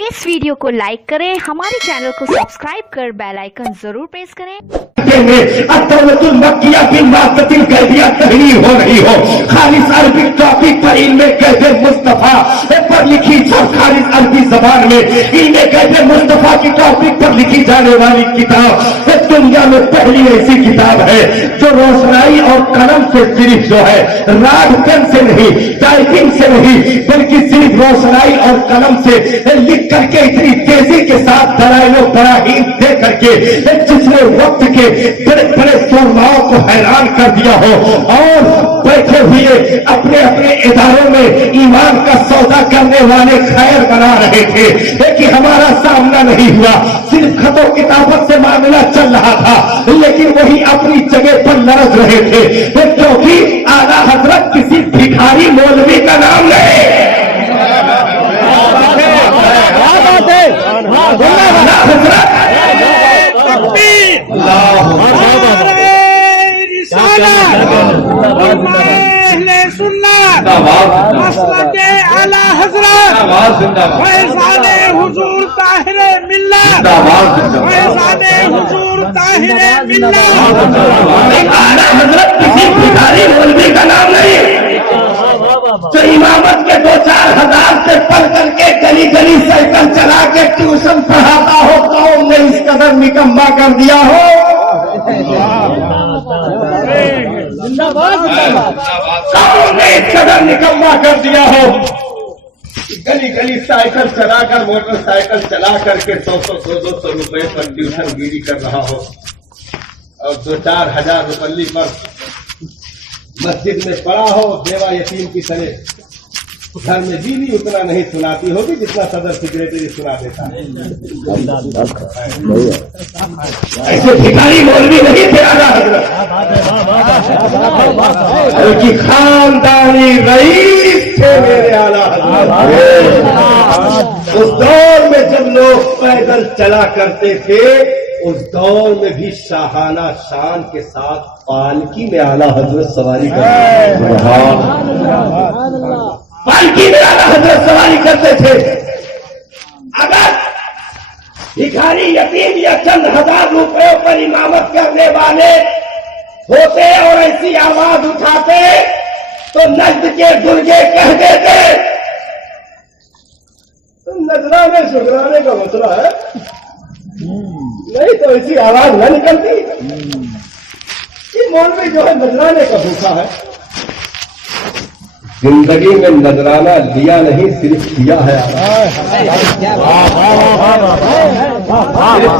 इस वीडियो को लाइक करें, हमारे चैनल को सब्सक्राइब कर बेल आइकन जरूर प्रेस करें। कहीं हो नहीं हो खालिस अरबी टॉपिक पर इनमें कैफे मुस्तफा पर लिखी खालिस अरबी जबान में इनमें कैफे मुस्तफा की टॉपिक पर लिखी जाने वाली किताब दुनिया में पहली ऐसी किताब है जो रोशनाई और कलम से सिर्फ जो है राड पेन से नहीं, टाइपिंग से नहीं, बल्कि सिर्फ रोशनाई और कलम से लिख करके इतनी तेजी के साथ दलाइलो बराहीन दे करके जिसने वक्त के बड़े बड़े शोरमाओं को हैरान कर दिया हो और बैठे हुए अपने अपने इदारों में ईमान का सौदा करने वाले खैर बना रहे थे लेकिन हमारा सामना नहीं हुआ। सिर्फ खतों किताबत से मामला चल रहा था लेकिन वही अपनी जगह पर लड़ज रहे थे क्योंकि आला हजरत किसी भिखारी मौलवी का नाम नहीं। आला हजरत फैज़ाने हुजूर ताहिरे मिल्लत, फैज़ाने हुजूर ताहिरे मिल्लत। आला हजरत किसी भिखारी मौलवी का नाम नहीं जो इमामत के 2-4 हज़ार से पढ़ करके गली गली साइकिल चला के ट्यूशन पढ़ाता हो। कौन ने इस कदर निकम्मा कर दिया हो। कौन ने इस कदर निकम्मा कर दिया हो। गली गली साइकिल चलाकर मोटरसाइकिल चला करके 100-200 रुपए पर ट्यूशन गिरी कर रहा हो और 2-4 हज़ार रुपये पर मस्जिद में पड़ा हो देवा यतीम की तरह। घर में बीवी उतना नहीं सुनाती होगी जितना सदर सेक्रेटरी सुना देता है। ऐसे भिखारी मौलवी नहीं थे आला हजरत, बल्कि खानदानी रईस थे मेरे आला हजरत। उस दौर में जब लोग पैदल चला करते थे उस दौर में भी शाहाना शान के साथ पालकी में आला हजरत सवारी करते पालकी में आला हजरत सवारी करते थे। अगर भिखारी यतीम या चंद हजार रुपयों पर इमामत करने वाले होते और ऐसी आवाज उठाते तो नज्द के दुर्गे कह देते। तो नजराने शुक्राने का मसला है, नहीं तो ऐसी आवाज न निकलती। ये मौलवी जो है नजराने का भूखा है। जिंदगी में नजराना लिया नहीं सिर्फ किया है, सिर्फ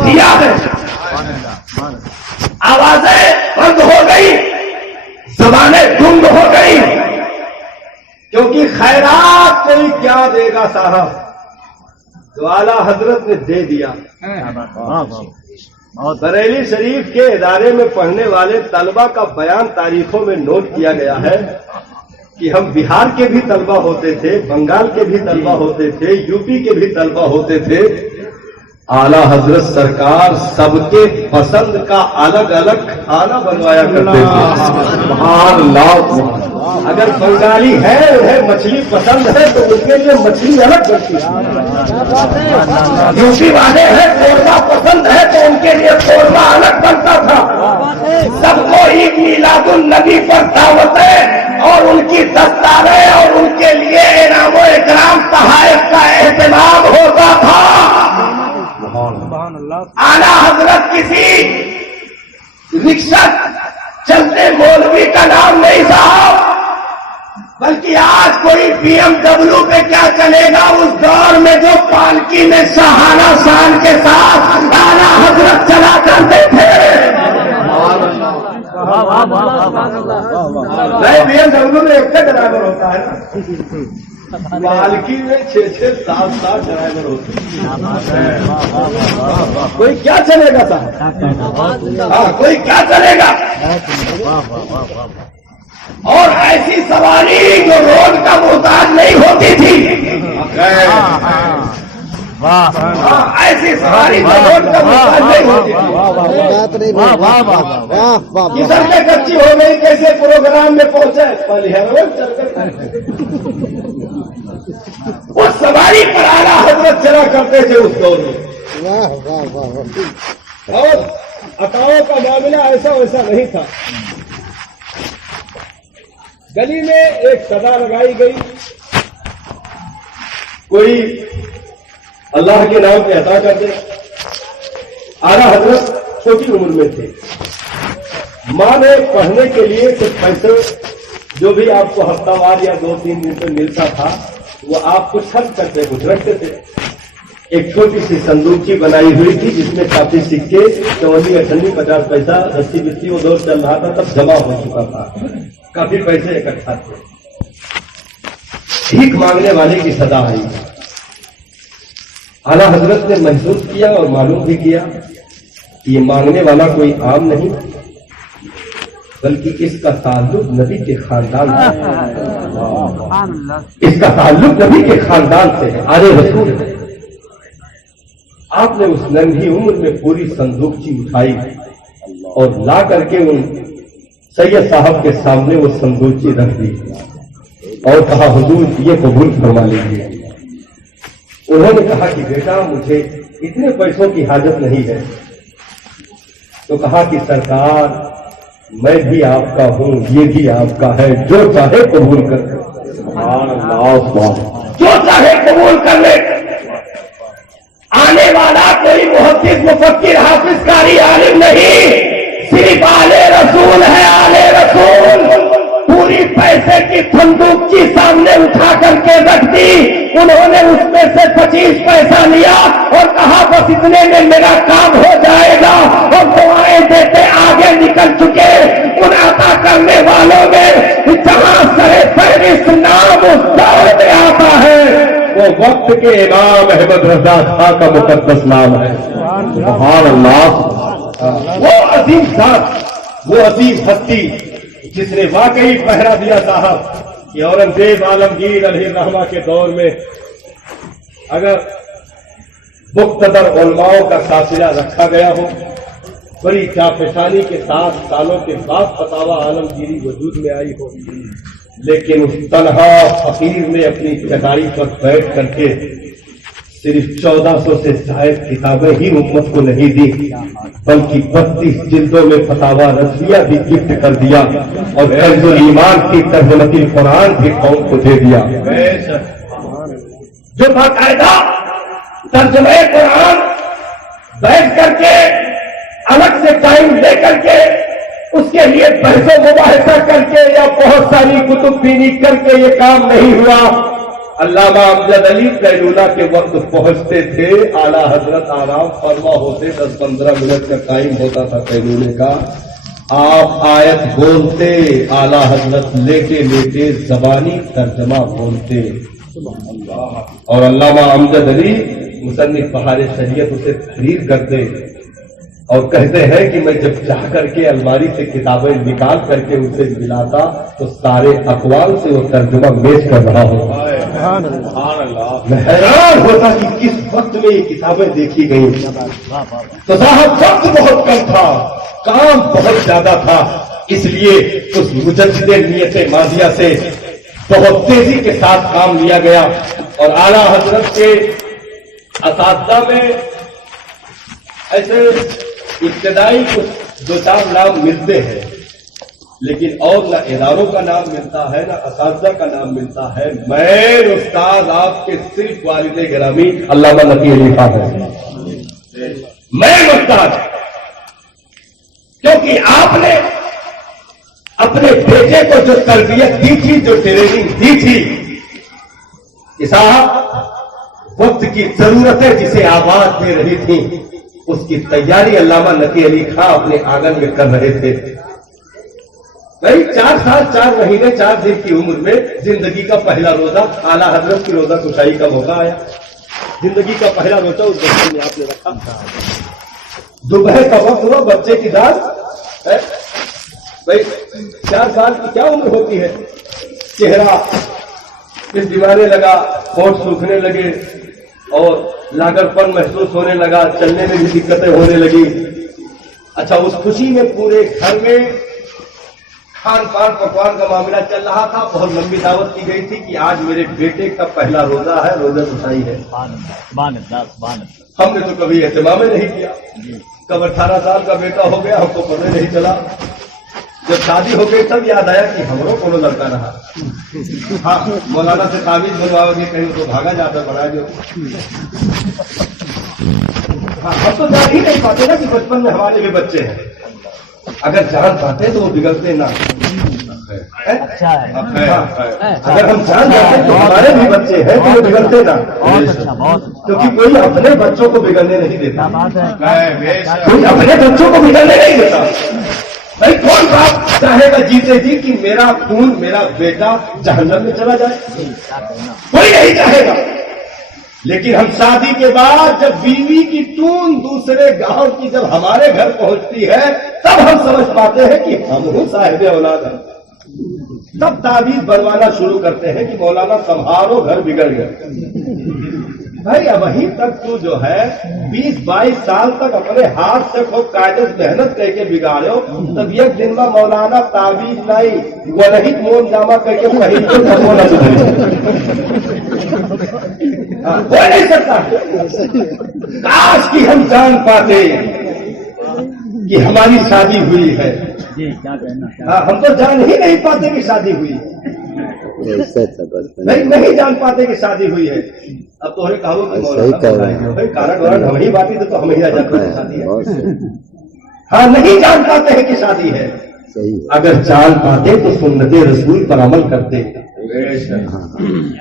किया है। आवाजें बंद हो गई, ज़बानें गुंग हो गई क्योंकि खैरात कोई क्या देगा साहब तो आला हजरत ने दे दिया। बरेली शरीफ के इदारे में पढ़ने वाले तलबा का बयान तारीखों में नोट किया गया है कि हम बिहार के भी तलबा होते थे, बंगाल के भी तलबा होते थे, यूपी के भी तलबा होते थे। आला हजरत सरकार सबके पसंद का अलग अलग खाना बनवाया करते थे। अगर बंगाली है उन्हें मछली पसंद है तो उनके लिए मछली अलग बनती है। यूपी वाले हैं कोरमा पसंद है तो उनके लिए कोरमा अलग बनता था। सबको ईद मिलादुन नबी पर दावतें और उनकी दस्तारें और उनके लिए इनामो इकराम तहाइफ का एहतमाम होता था। आला हजरत किसी रिक्शा चलते मौलवी का नाम नहीं साहब, बल्कि आज कोई BMW पे क्या चलेगा। उस दौर में जो पालकी में शाहाना शान के साथ आला हजरत चला करते थे। नहीं BMW में एक ड्राइवर होता है ना, पालकी में 6-7 ड्राइवर होते हैं। कोई क्या चलेगा साहब, हाँ कोई क्या चलेगा। और ऐसी सवारी जो रोड का मोहताज नहीं होती थी, ऐसी सवारी जो रोड का मोहताज नहीं होती थी। किधर में कच्ची हो गई, कैसे प्रोग्राम में पहुंचे, उस सवारी पर आला हजरत चला कर करते थे उस दौर में। वाह वाह वाह वाह। और अताओं का मामला ऐसा वैसा नहीं था। गली में एक सदा लगाई गई, कोई अल्लाह के नाम पे अता कर दे। आला हजरत छोटी उम्र में थे, माँ ने पढ़ने के लिए कुछ पैसे जो भी आपको हफ्तावार या 2-3 दिन पे मिलता था वो आप कुछ खर्च करते, कुछ रखते थे। एक छोटी सी संदूकची बनाई हुई थी जिसमें काफी सिक्के, 54 50 पैसा, 80 बिस्सी वो दौर चल रहा था, तब जमा हो चुका था, काफी पैसे इकट्ठा थे। भीख मांगने वाले की सदा आई। आला हजरत ने महसूस किया और मालूम भी किया कि ये मांगने वाला कोई आम नहीं बल्कि इसका ताल्लुक नबी के खानदान से है। इसका ताल्लुक नबी के खानदान से है, आले रसूल है। आपने उस नन्ही उम्र में पूरी संदूकची उठाई और ला करके उन सैयद साहब के सामने वो संदूकची रख दी और कहा, हुजूर ये कबूल फरमा लीजिए। उन्होंने कहा कि बेटा मुझे इतने पैसों की हाजत नहीं है। तो कहा कि सरकार मैं भी आपका हूं, ये भी आपका है, जो चाहे कबूल कर ले, जो चाहे कबूल कर ले। आने वाला कोई मुहद्दिस मुफक्किर हाफिज कारी आलिम नहीं, सिर्फ आले रसूल है, आले रसूल। पूरी पैसे की संदूकची सामने उठा करके रख दी। उन्होंने उसमें से 25 पैसा लिया और कहा बस इतने में मेरा काम हो जाएगा, और दुआएं देते आगे निकल चुके। उन अता करने वालों में जहां सरे फहरिस्त नाम उस दौर में आता है वो वक्त के इमाम अहमद रजा खां का मुकद्दस नाम है। सुभान अल्लाह। वो अजीम साहब, वो अजीम हस्ती जिसने वाकई पहरा दिया साहब कि औरंगजेब आलमगीर अलैहिर्रहमा के दौर में अगर मुक्तदर उलमाओं का काफिला रखा गया हो, बड़ी जाफशानी के साथ सालों के बाद फतावा आलमगीरी वजूद में आई हो, लेकिन उस तनहा फकीर ने अपनी चटाई पर बैठ करके सिर्फ 1400 से जायद किताबें ही उम्मत को नहीं दी बल्कि 32 जिल्दों में फतावा रज़विया भी गिफ्ट कर दिया और कंजुल ईमान की तर्जुमतुल कुरान भी कौम को दे दिया। जो बाकायदा तर्जुमे कुरान बैठ करके अलग से टाइम ले करके उसके लिए बहसो मुबाहिसा करके या बहुत सारी कुतुब बीनी करके ये काम नहीं हुआ। अल्लामा अमजद अली कैलूला के वक्त पहुंचते थे, आला हजरत आराम फरमा होते, 10-15 मिनट का टाइम होता था कैलूले का। आप आयत बोलते, आला हजरत लेटे लेटे जबानी तर्जमा बोलते और अल्लामा अमजद अली मुसन्निफ बहारे शरीयत उसे तहरीर करते और कहते हैं कि मैं जब चाह करके अलमारी से किताबें निकाल करके उसे मिलाता तो सारे अकवाल से वो तर्जुमा मेज कर रहा होता। मैं हैरान होता कि किस वक्त में ये किताबें देखी गई। तो साहब वक्त बहुत कम था, काम बहुत ज्यादा था, इसलिए उस मुजद्दिद नियत मादिया से बहुत तेजी के साथ काम लिया गया और आला हजरत के असातिज़ा में ऐसे इब्तिदाई कुछ 2-4 नाम मिलते हैं, लेकिन और न इदारों का नाम मिलता है न असातिज़ा का नाम मिलता है। मैं उस्ताद आपके सिर्फ वालिद गिरामी अल्लामा नकी अली खां है, मैं उस्ताद, क्योंकि आपने अपने बेटे को जो तरबियत दी थी, जो ट्रेनिंग दी थी कि साहब वक्त की जरूरतें जिसे आवाज दे रही थी उसकी तैयारी अल्लामा नकी अली खां अपने आंगन में कर रहे थे। भाई 4 साल 4 महीने 4 दिन की उम्र में जिंदगी का पहला रोजा, आला हजरत की रोजा कुशाई का मौका आया। जिंदगी का पहला रोजा उस बच्चे ने आपने रखा। दोपहर का वक्त हुआ, बच्चे की दाद है। भाई 4 साल की क्या उम्र होती है, चेहरा फिर दीवाने लगा, होंठ सूखने लगे और लागरपन महसूस होने लगा, चलने में भी दिक्कतें होने लगी। अच्छा, उस खुशी में पूरे घर में खान पान पकवान का मामला चल रहा था। बहुत लंबी दावत की गई थी कि आज मेरे बेटे का पहला रोजा है, रोजा सुनाई है। हमने तो कभी एहतमाम नहीं किया। कब 18 साल का बेटा हो गया, हमको पता नहीं चला। जब शादी हो गई तब याद आया कि हमरो कोनो लड़का रहा। हाँ, मौलाना से ताबीज बनवाओगे कहीं तो भागा जाता बड़ा जो। हाँ, हम तो जान ही नहीं पाते ना कि बचपन में हमारे भी बच्चे हैं। अगर जान पाते तो वो बिगड़ते ना। अच्छा है। अगर हम जान जाते तो हमारे भी बच्चे हैं तो वो बिगड़ते ना। क्योंकि कोई अपने बच्चों को बिगड़ने नहीं देता। कोई अपने बच्चों को बिगड़ने नहीं देता। भाई कौन बाप चाहेगा जीते जी कि मेरा खून, मेरा बेटा जहन्नम में चला जाए? कोई नहीं चाहेगा। लेकिन हम शादी के बाद जब बीवी की टून दूसरे गांव की जब हमारे घर पहुंचती है, तब हम समझ पाते हैं कि हम हूं साहिब औलाद हैं। तब ताबीज बनवाना शुरू करते हैं कि मौलाना संभालो घर बिगड़ गए। भाई अभी तक तू जो है 20-22 साल तक अपने हाथ से खूब कायदे से मेहनत करके बिगाड़ो, तब एक दिन में मौलाना ताबीज नहीं वही मोम जामा करके कहीं तो बोला हो नहीं सकता। काश कि हम जान पाते कि हमारी शादी हुई है। हाँ, हम तो जान ही नहीं पाते कि शादी हुई है। नहीं जान पाते कि शादी हुई है। अब तो कहो कि कारण वारण हम ही बाटी तो हम ही जान पाते शादी है। हाँ, नहीं जान पाते हैं कि शादी है। अगर जान पाते तो सुन्नते रसूल पर अमल करते।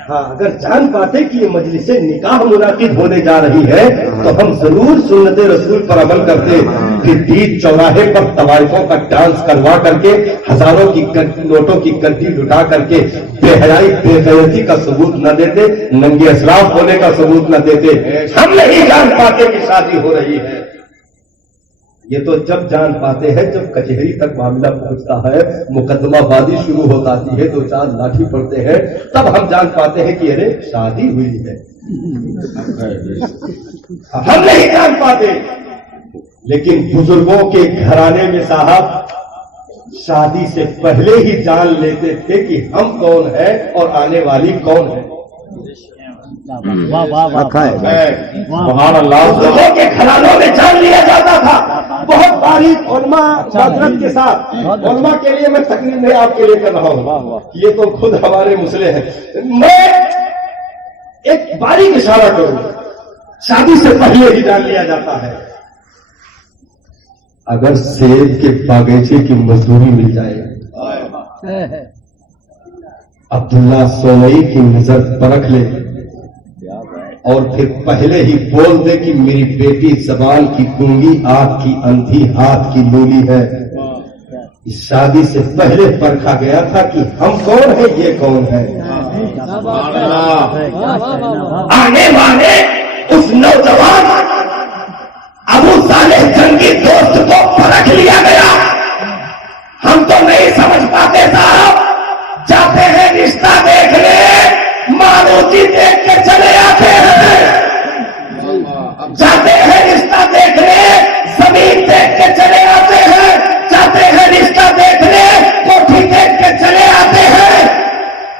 हाँ, अगर जान पाते कि ये मजलिसे निकाह मुनाकिद होने जा रही है तो हम जरूर सुन्नते रसूल पर अमल करते। फिर बीच चौराहे पर तवाइफों का डांस करवा करके हजारों की नोटों की गड्डी लुटा करके बेहयाई बेगैरती का सबूत न देते, नंगे असराफ होने का सबूत न देते। हम नहीं जान पाते कि शादी हो रही है। ये तो जब जान पाते हैं जब कचहरी तक मामला पहुंचता है, मुकदमाबाजी शुरू हो जाती है, 2-4 लाठी पड़ते हैं, तब हम जान पाते हैं कि अरे शादी हुई है। हम नहीं जान पाते। लेकिन बुजुर्गों के घराने में साहब शादी से पहले ही जान लेते थे कि हम कौन है और आने वाली कौन है। बुजुर्गों के घरानों में जान लिया जाता था बहुत बारीक उलमा माजरत के साथ। उलमा के लिए मैं तकलीफ नहीं आपके लिए कर रहा हूँ, ये तो खुद हमारे मुसले हैं। मैं एक बारीक इशारा करूँ, शादी से पहले ही जान लिया जाता है। अगर सेब के बागीचे की मजदूरी मिल जाए, अब्दुल्ला सोलई की नजर परख ले और फिर पहले ही बोल दे कि मेरी बेटी जबान की गूंगी, आंख की अंधी, हाथ की लूली है। इस शादी से पहले परखा गया था कि हम कौन है, ये कौन है। आने वाले उस नौजवान अबू सालेह जंगी दोस्त को परख लिया गया। हम तो नहीं समझ पाते साहब, जाते हैं रिश्ता देखने, मारुति देख के चले आते हैं। जाते हैं रिश्ता देखने, जमीन देख के चले आते हैं। जाते हैं रिश्ता देखने, कोठी देख के चले आते हैं।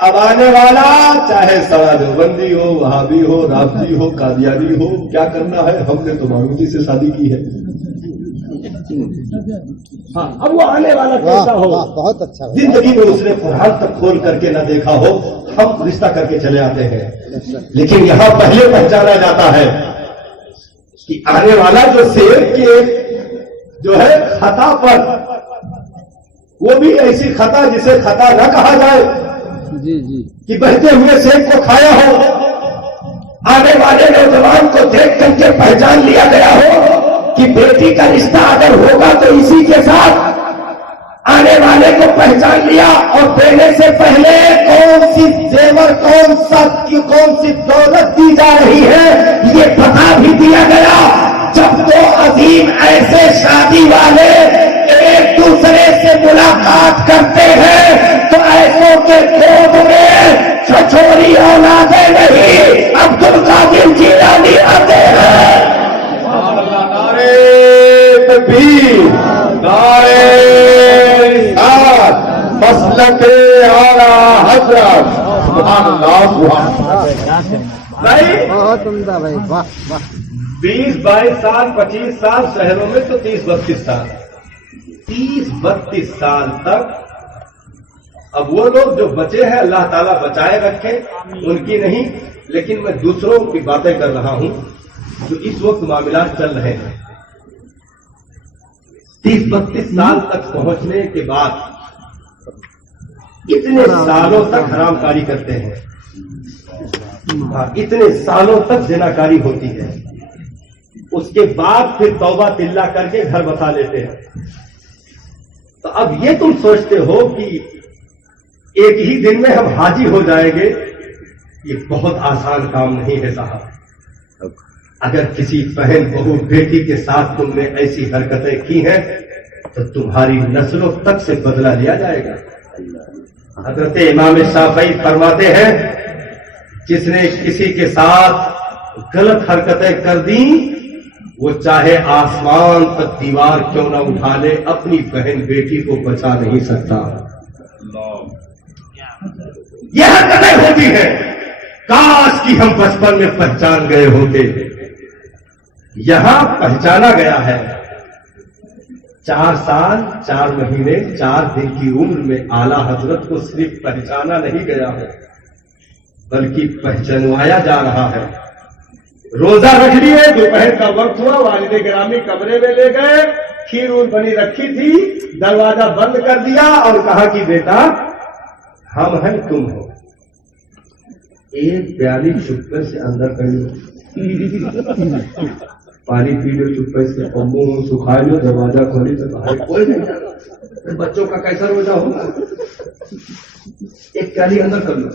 अब आने वाला चाहे सारा देवबंदी हो, वहाबी हो, राबती हो, कादियानी हो, क्या करना है, हमने तो मारुति से शादी की है। हाँ, अब वो आने वाला कैसा हो, बहुत अच्छा, जिंदगी में उसने कुरान तक खोल करके न देखा हो, हम रिश्ता करके चले आते हैं। लेकिन यहां पहले पहचाना जाता है कि आने वाला जो सेब के जो है खता पर, वो भी ऐसी खता जिसे खता न कहा जाए कि बहते हुए सेब को खाया हो। आने वाले नौजवान को देख करके पहचान लिया गया हो कि बेटी का रिश्ता अगर होगा तो इसी के साथ। आने वाले को पहचान लिया और देने से पहले कौन सी जेवर, कौन सी दौलत दी जा रही है, ये बता भी दिया गया। जब दो अजीम ऐसे शादी वाले एक दूसरे से मुलाकात करते हैं तो ऐसों के गोद में छछोरी औलादे नहीं, अब्दुल कादिर जीलानी आते हैं। नारे तकबीर, नारे रिसालत, माशरात, सुभान अल्लाह, सुभान अल्लाह। भाई बहुत उम्दा भाई, वाह वाह। 20-22 साल 25 साल शहरों में तो 30-32 साल 30-32 साल तक। अब वो लोग जो बचे हैं अल्लाह ताला बचाए रखे, उनकी नहीं, लेकिन मैं दूसरों की बातें कर रहा हूं जो इस वक्त मामलात चल रहे हैं। 30-32 साल तक पहुंचने के बाद इतने सालों तक हरामकारी करते हैं, इतने सालों तक जिनाकारी होती है, उसके बाद फिर तौबा तिल्ला करके घर बसा लेते हैं। तो अब ये तुम सोचते हो कि एक ही दिन में हम हाजी हो जाएंगे, ये बहुत आसान काम नहीं है साहब। अगर किसी बहन बहू बेटी के साथ तुमने ऐसी हरकतें की हैं तो तुम्हारी नस्लों तक से बदला लिया जाएगा। हजरत इमाम शाफई फरमाते हैं, जिसने किसी के साथ गलत हरकतें कर दी वो चाहे आसमान तक दीवार क्यों न उठा ले, अपनी बहन बेटी को बचा नहीं सकता। यह हरकतें होती है, काश कि हम बचपन में पहचान गए होते। यहां पहचाना गया है। 4 साल 4 महीने 4 दिन की उम्र में आला हजरत को सिर्फ पहचाना नहीं गया है, बल्कि पहचानवाया जा रहा है। रोजा रख लिए, दोपहर का वक्त हुआ, वालिद गिरामी कमरे में ले गए, खीर उर बनी रखी थी, दरवाजा बंद कर दिया और कहा कि बेटा हम हैं तुम हो, एक प्याली चुप्पे से अंदर कर लो, पानी पी लो चुप्पे से, मुंह सुखा लो, दरवाजा खोली तो बाहर कोई नहीं जाता। बच्चों का कैसा रोजा होगा, एक प्याली अंदर कर लो।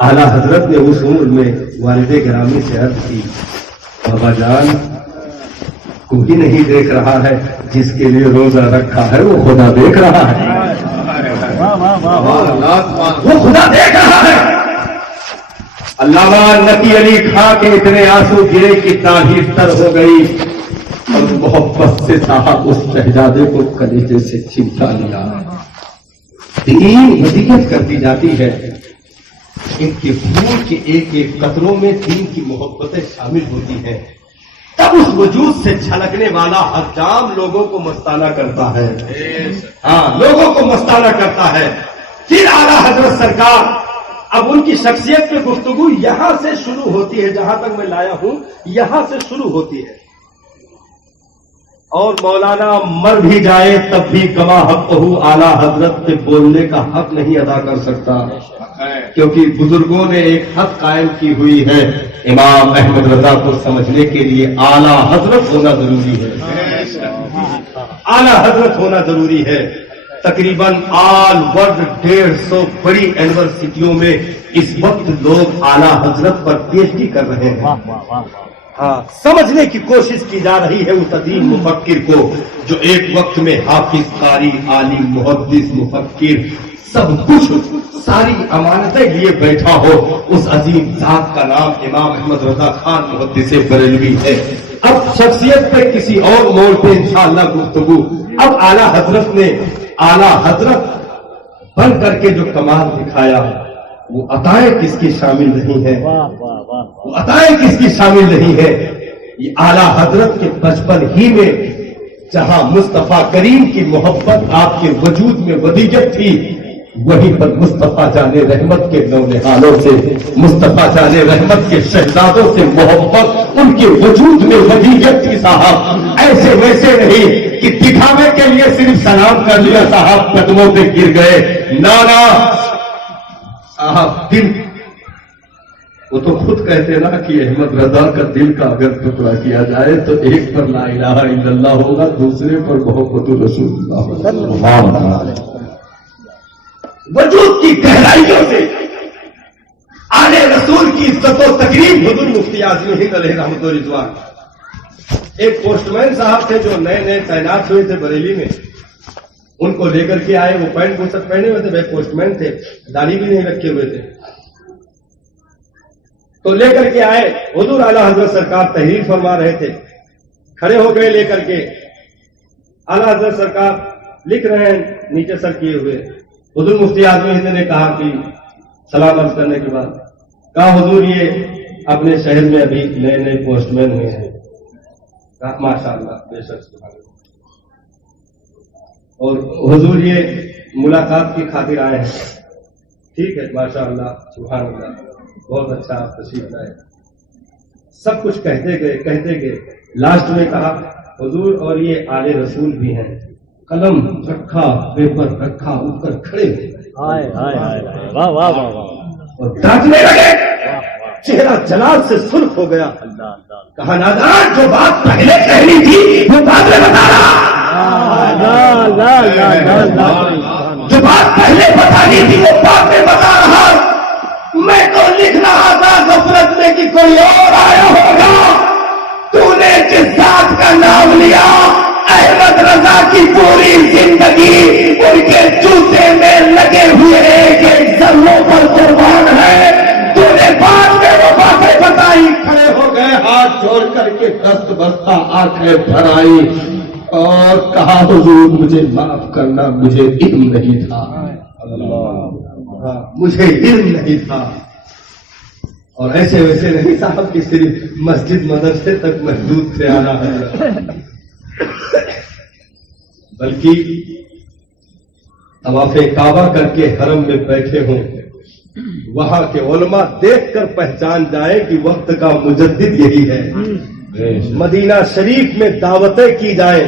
आला हजरत ने उस उम्र में वालिद गिरामी से अर्ज की, बाबा जान कोई नहीं देख रहा है, जिसके लिए रोजा रखा है वो खुदा देख रहा है, वो खुदा देख रहा है। अल्लामा नकी अली खां के इतने आंसू गिरे कि दाढ़ी तर हो गई और मोहब्बत से साहब उस शहजादे को कलेजे से चिमटा लिया। दीन वसीयत करती जाती है, इनके खून के एक एक कतरों में दीन की मोहब्बतें शामिल होती हैं। तब उस वजूद से झलकने वाला हजाम लोगों को मस्ताना करता है, हाँ लोगों को मस्ताना करता है। फिर आला हजरत सरकार, अब उनकी शख्सियत पे गुफ्तगू यहां से शुरू होती है, जहां तक मैं लाया हूं यहां से शुरू होती है। और मौलाना मर भी जाए तब भी कमा हक कहू आला हजरत पे बोलने का हक नहीं अदा कर सकता, क्योंकि बुजुर्गों ने एक हद कायम की हुई है। इमाम अहमद रजा को समझने के लिए आला हजरत होना जरूरी है, आला हजरत होना जरूरी है। तकरीबन ऑल वर्ल्ड 150 बड़ी यूनिवर्सिटियों में इस वक्त लोग आला हजरत पर पीएचडी कर रहे हैं। हाँ, समझने की कोशिश की जा रही है उस अजीम मुफक्किर को, जो एक वक्त में हाफिज, कारी, आलिम, मुहद्दिस, मुफक्किर सब कुछ सारी अमानतें लिए बैठा हो। उस अजीम जात का नाम इमाम अहमद रजा खान मुहद्दिस बरेलवी है। अब शख्सियत पे किसी और मोड़ पे इंशाअल्लाह गुफ्तगू। अब आला हजरत ने आला हजरत बन करके जो कमाल दिखाया, वो अताएं किसकी शामिल नहीं है, वो अताएं किसकी शामिल नहीं है। ये आला हजरत के बचपन ही में जहां मुस्तफा करीम की मोहब्बत आपके वजूद में वदीयत थी, वहीं पर मुस्तफा जाने रहमत के नौनिहालों से, मुस्तफा जाने रहमत के शहजादों से मोहब्बत उनके वजूद में वदीयत थी साहब। ऐसे वैसे नहीं कि दिखावे के लिए सिर्फ सलाम कर लिया साहब, कदमों पे गिर गए, नाना साहब। दिल, वो तो खुद कहते ना कि अहमद रजा का दिल का अगर टुकड़ा किया जाए तो एक पर ला इलाहा इल्लल्लाह होगा, दूसरे पर मोहब्बतुर रसूलुल्लाह। वजूद की गहराइयों से आले रसूल की इज्जत और तकरीम हुजूर मुफ्ती आज़म हिंद अलैहि रहमत व रिज़वान। एक पोस्टमैन साहब थे जो नए नए तैनात हुए थे बरेली में, उनको लेकर के आए। वो पैंट पोशक पहने हुए थे, वे पोस्टमैन थे, दाढ़ी भी नहीं रखे हुए थे। तो लेकर के आए, हुजूर आला हजरत सरकार तहरीर फरमा रहे थे, खड़े हो गए लेकर के। आला हजरत सरकार लिख रहे हैं नीचे सर किए हुए। हुजूर मुफ्ती आजमी हिंद ने कहा कि सलाम अर्ज करने के बाद कहा हुजूर ये अपने शहर में अभी नए नए पोस्टमैन हुए हैं। कहा माशाअल्लाह बेशक सुभान अल्लाह। और हुजूर ये मुलाकात की खातिर आए हैं। ठीक है माशाअल्लाह सुभान अल्लाह, बहुत अच्छा आप तशरीफ लाए। सब कुछ कहते गए लास्ट में कहा हुजूर और ये आले रसूल भी हैं। कलम रखा, पेपर रखा, ऊपर खड़े हाय हाय हाय वाह वाह वाह वाह और डांटने लगे। चेहरा जलाल से सुर्ख हो गया। कहा नादान, जो बात पहले कहनी थी वो बाद में बता रहा। जो बात पहले बतानी थी वो बाद में बता रहा। मैं तो लिख रहा था गफलत में कि कोई और आया होगा। तूने जिस जात का नाम लिया, अहमद रजा की पूरी जिंदगी उनके जूते में लगे हुए एक जर्रों पर कुर्बान है। तूने बाद में वो बातें बताई, खड़े हो गए हाथ जोड़ करके दस्त बस्ता आंखें भर आई और कहा हुजूर मुझे माफ करना, मुझे इल्म नहीं था। मुझे इल्म नहीं था। और ऐसे वैसे नहीं साहब कि सिर्फ मस्जिद मदरसे तक महदूद थे आला हज़रत, बल्कि तवाफ़े काबा करके हरम में बैठे हों, वहां के उलमा देखकर पहचान जाए कि वक्त का मुजद्दिद यही है। मदीना शरीफ में दावतें की जाए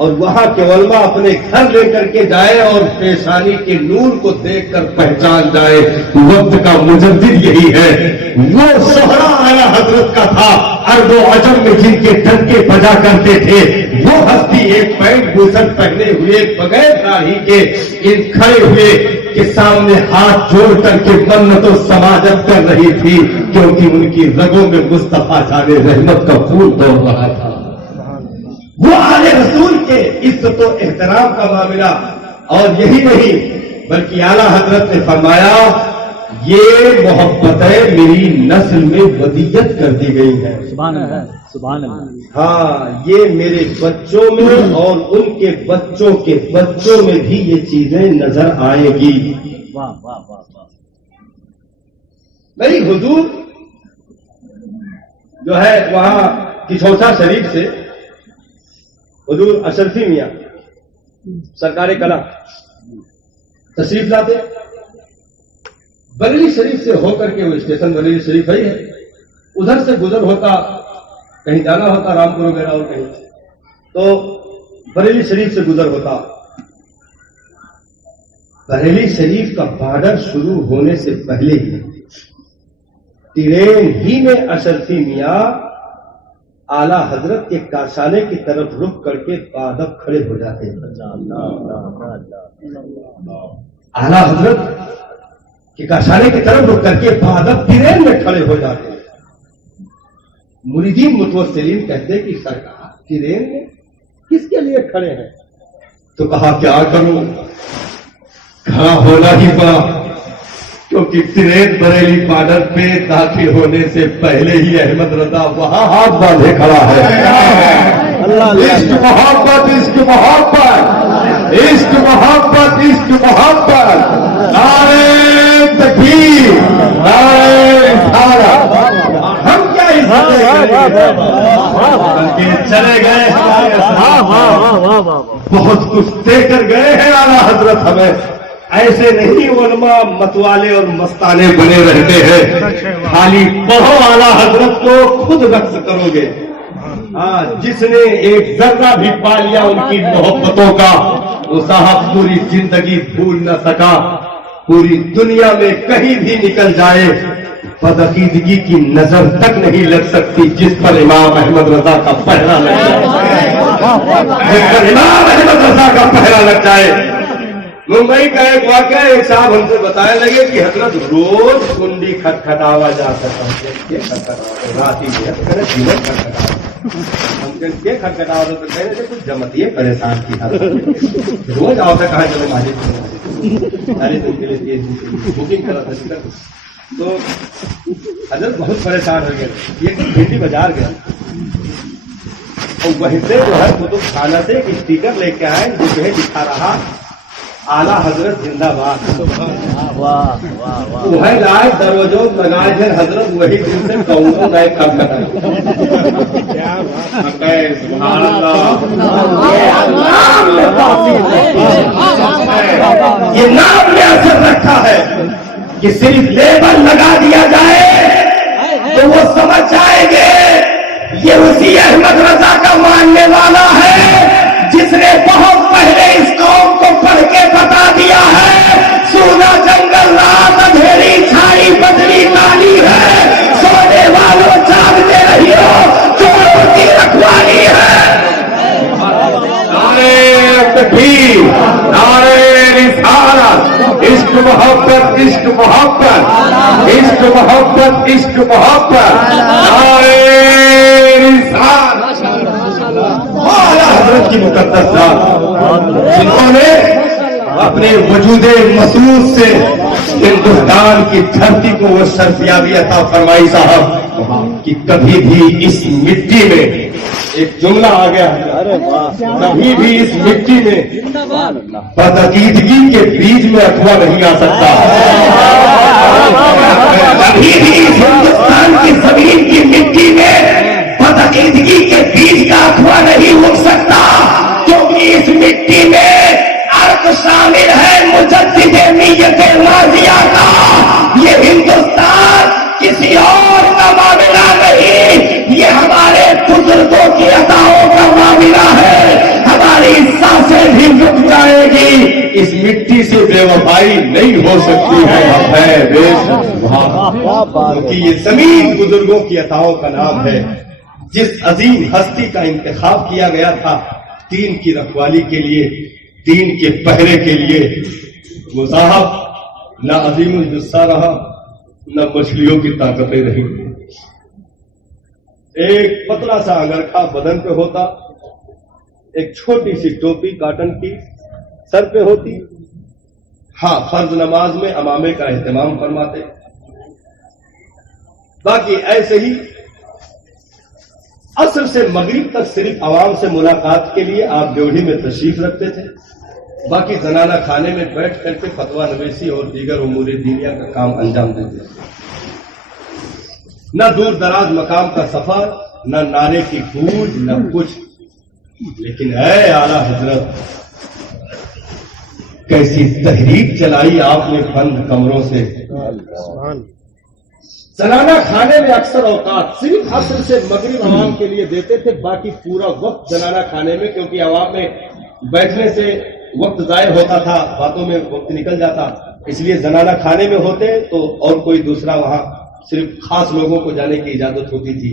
और वहां के उलमा अपने घर लेकर के जाए और पेशानी के नूर को देखकर पहचान जाए वक्त का मुजद्दिद यही है। वो सोहरा आला हजरत का था, अरबो अजम में जिनके डंके बजा करते थे। वो हस्ती एक पैंट बुशर्ट पहने हुए बगैर दाढ़ी के इन खड़े हुए के सामने हाथ जोड़ करके मन्नतों समाजत कर रही थी, क्योंकि उनकी रगों में मुस्तफा जाने रहमत का खून दौड़ रहा था। वो आले रसूल के इज्जत और एहतराम का मामला। और यही नहीं बल्कि आला हजरत ने फरमाया ये मोहब्बतें मेरी नस्ल में वदीयत कर दी गई हैं। सुभान अल्लाह सुभान अल्लाह। हाँ, ये मेरे बच्चों में और उनके बच्चों के बच्चों में भी ये चीजें नजर आएगी। वाह वाह वाह वाह। नहीं हुजूर जो है वहां किछौसा शरीफ से हुजूर अशरफी मियां सरकार कला तशरीफ लाते। बरेली शरीफ से होकर के वो स्टेशन बरेली शरीफ ही है, उधर से गुजर होता, कहीं जाना होता रामपुर वगैरह और कहीं, तो बरेली शरीफ से गुजर होता। बरेली शरीफ का बॉर्डर शुरू होने से पहले ही ट्रेन ही में अशरफी मियां आला हजरत के काशाने की तरफ रुख करके बादब खड़े हो जाते हैं। आला हजरत के काशाने की तरफ रुख करके बादब ट्रेन में खड़े हो जाते हैं। मुरीदीन मुतवस्सिलीन कहते हैं कि सरकार ट्रेन में किसके लिए खड़े हैं? तो कहा क्या करूं, खड़ा होना ही पड़ा, क्योंकि ट्रेन बरेली बॉर्डर पे दाखिल होने से पहले ही अहमद रजा वहां हाथ बांधे खड़ा है। इश्क मोहब्बत, इश्क मोहब्बत, इश्क मोहब्बत, इश्क मोहब्बत, नारे तकबीर, नारे रिसालत। हम क्या चले गए, बहुत कुछ देकर गए हैं आला हजरत हमें। ऐसे नहीं उलमा मतवाले और मस्ताने बने रहते हैं, खाली पढ़ो आला हजरत को खुद रक्स करोगे। हाँ, जिसने एक जर्रा भी पा लिया उनकी मोहब्बतों का, वो साहब पूरी जिंदगी भूल न सका। पूरी दुनिया में कहीं भी निकल जाए बदअकीदगी की नजर तक नहीं लग सकती जिस पर इमाम अहमद रजा का पहरा लग जाए, जिस पर इमाम अहमद रजा का पहरा लग जाए। मुंबई का एक वाकया एक साहब हमसे बताने लगे कि हजरत रोज कुंडी खटखटावा जाता था। रात ही जीवन खटखटावा, हमके खटखटावा तो कहने से कुछ जमतिए परेशान की रोज आओ था, कहा चलो मालिक सारे दिन के लिए बुकिंग करा था। तो हजरत बहुत परेशान हो गए। ये भिंडी बाजार गया और वहीं से जो है कुतुब खाना से एक स्टिकर लेके आए जिसमें लिखा रहा आला हजरत जिंदाबाद। वाह वाह वाह वह लाए दरवाजों लगाए थे हजरत, वही दिन से कौनों नए काम कर ये नाम ने असर रखा है कि सिर्फ लेबल लगा दिया जाए तो वो समझ जाएंगे ये उसी अहमद रजा का मानने वाला है जिसने बहुत पहले इस कौम को पढ़ के बता दिया है सोना जंगल रात अंधेरी छाई बदली काली है, सोने वालों जागते रहियो चोरों की रखवाली है। नारे तकबीर, नारे रिसालत, इश्क मोहब्बत, इश्क मोहब्बत, इश्क मोहब्बत, इश्क मोहब्बत, नारे रिसालत। आला हजरत की मुकद्दस जात जिन्होंने अपने वजूदे मसूद से हिंदुस्तान की धरती को वो शर्फियाबी अता फरमाई साहब कि कभी भी इस मिट्टी में, एक जुमला आ गया, कभी भी इस मिट्टी में बदअकीदगी के बीज में अथवा नहीं आ सकता। कभी भी इस हिंदुस्तान की जमीन की मिट्टी में बदअकीदगी के बीज का अथवा नहीं उग सकता, क्योंकि इस मिट्टी में अर्क शामिल है मुजद्दिद नीयत माजिया का। ये हिंदुस्तान किसी और का मामला नहीं, ये हमारे बुजुर्गों की अताओं का मामला है। हमारी सांसें भी रुक जाएगी, इस मिट्टी से बेवफाई नहीं हो सकती है बेशक, क्योंकि ये जमीन बुजुर्गों की अताओं का नाम है। जिस अजीम हस्ती का इंतखाब किया गया था दीन की रखवाली के लिए, दीन के पहरे के लिए, वो साहब न अजीमुल जुस्सा रहा, न मछलियों की ताकतें रही। एक पतला सा अंगरखा बदन पे होता, एक छोटी सी टोपी काटन की सर पे होती। हाँ, फर्ज नमाज में अमामे का एहतमाम फरमाते। बाकी ऐसे ही असर से मगरिब तक सिर्फ आवाम से मुलाकात के लिए आप ड्योढ़ी में तशरीफ रखते थे। बाकी जनाना खाने में बैठ करके फतवा नवीसी और दीगर उमूर दीनिया का काम अंजाम देते थे। न दूर दराज मकाम का सफर, न नारे की गूंज, न कुछ। लेकिन ऐ आला हजरत, कैसी तहरीक चलाई आपने बंद कमरों से। जनाना खाने में अक्सर औकात सिर्फ असर से मगरिब आवाम के लिए देते थे, बाकी पूरा वक्त जनाना खाने में, क्योंकि आवाम में बैठने से वक्त जाया होता था, बातों में वक्त निकल जाता, इसलिए जनाना खाने में होते तो और कोई दूसरा वहां सिर्फ खास लोगों को जाने की इजाजत होती थी।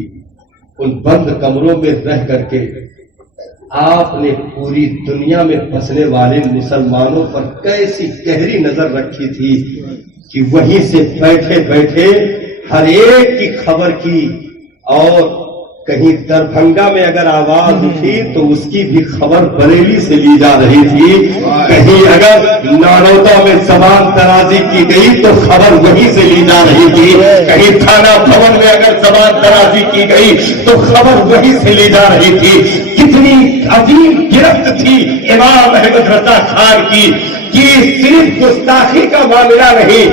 उन बंद कमरों में रह करके आपने पूरी दुनिया में बसने वाले मुसलमानों पर कैसी गहरी नजर रखी थी कि वहीं से बैठे बैठे हर एक की खबर की, और कहीं दरभंगा में अगर आवाज उठी तो उसकी भी खबर बरेली से ली जा रही थी। कहीं अगर नारौदा में जबान तराजी की गई तो खबर वहीं से ली जा रही थी। कहीं थाना भवन में अगर जबान तराजी की गई तो खबर वहीं से ली जा रही थी। कितनी अजीम गिरफ्त थी इमाम अहमद रजा खान की कि सिर्फ गुस्ताखी का मामला नहीं,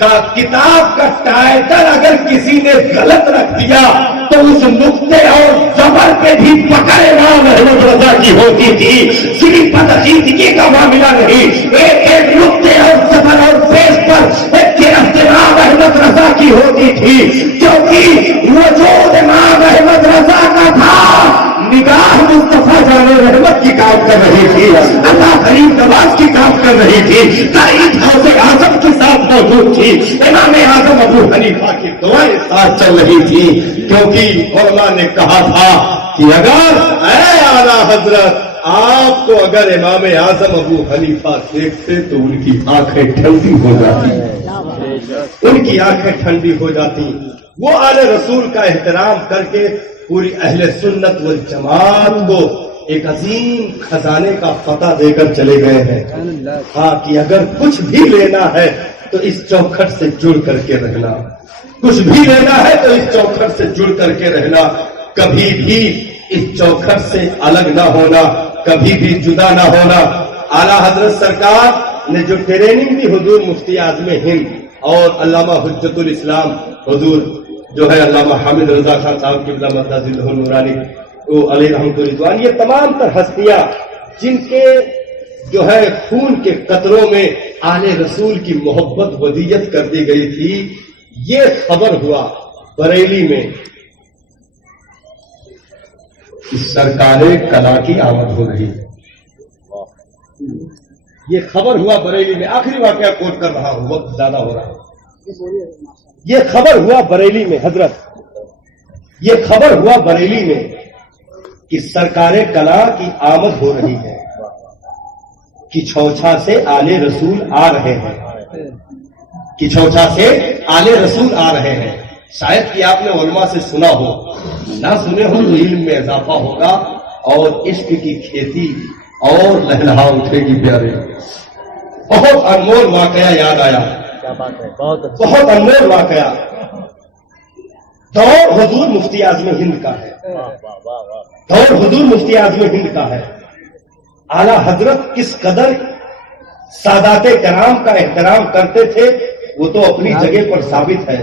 का किताब का टाइटल अगर किसी ने गलत रख दिया तो उस नुक्ते और जबर पे भी पकड़ इमाम अहमद रजा की होती थी। सिर्फ बदअकीदगी का मामला नहीं, एक एक नुक्ते और जबर और पेश पर एक गिरफ्त इमाम अहमद रजा की होती थी, क्योंकि वजूद इमाम अहमद रजा का था। निगाह मुस्तफा जाने रहमत की काम कर रही थी, अल्लाह करीम नवाज की काम कर रही थी, तारीफ गौसे आजम के साथ मौजूद थी, इमाम आजम अबू हनीफा की दुआएं साथ चल रही थी। क्योंकि उलमा ने कहा था कि अगर ऐ आला हजरत आपको अगर इमाम आजम अबू हनीफा देखते तो उनकी आंखें ठंडी हो जाती, उनकी आंखें ठंडी हो जाती। वो आले रसूल का एहतराम करके पूरी अहले सुन्नत वल जमात को एक अजीम खजाने का पता देकर चले गए हैं। हाँ, कि अगर कुछ भी लेना है तो इस चौखट से जुड़ करके रहना, कुछ भी लेना है तो इस चौखट से जुड़ करके रहना, कभी भी इस चौखट से अलग ना होना, कभी भी जुदा ना होना। आला हजरत सरकार نے جو ٹریننگ دی حضور مفتی اعظم ہند اور علامہ حجت الاسلام حضور جو ہے علامہ حامد رضا خان صاحب قبلہ مدد نورانی علیہ رحمۃ رضوان، یہ تمام تر ہستیاں جن کے جو ہے خون کے قطروں میں آل رسول کی محبت ودیت کر دی گئی تھی، یہ خبر ہوا بریلی میں کہ سرکار کلا کی آمد ہو رہی ہے۔ یہ خبر ہوا بریلی میں، آخری واقعہ کوٹ کر رہا ہوں، وقت زیادہ ہو رہا ہے۔ یہ خبر ہوا بریلی میں حضرت، یہ خبر ہوا بریلی میں کہ سرکار کلا کی آمد ہو رہی ہے، کہ چھوچھا سے آل رسول آ رہے ہیں، کہ چھوچھا سے آل رسول آ رہے ہیں۔ شاید کہ آپ نے علماء سے سنا ہو، نہ سنے ہو تو علم میں اضافہ ہوگا اور عشق کی کھیتی اور لہلہا اٹھے گی پیارے۔ بہت انمول واقعہ یاد آیا، کیا بات ہے، بہت اچھا، بہت انمول واقعہ۔ دور حضور مفتی اعظم ہند کا ہے، واہ واہ واہ واہ، دور حضور مفتی اعظم ہند کا ہے۔ اعلی حضرت کس قدر سادات کرام کا احترام کرتے تھے وہ تو اپنی جگہ پر ثابت ہے،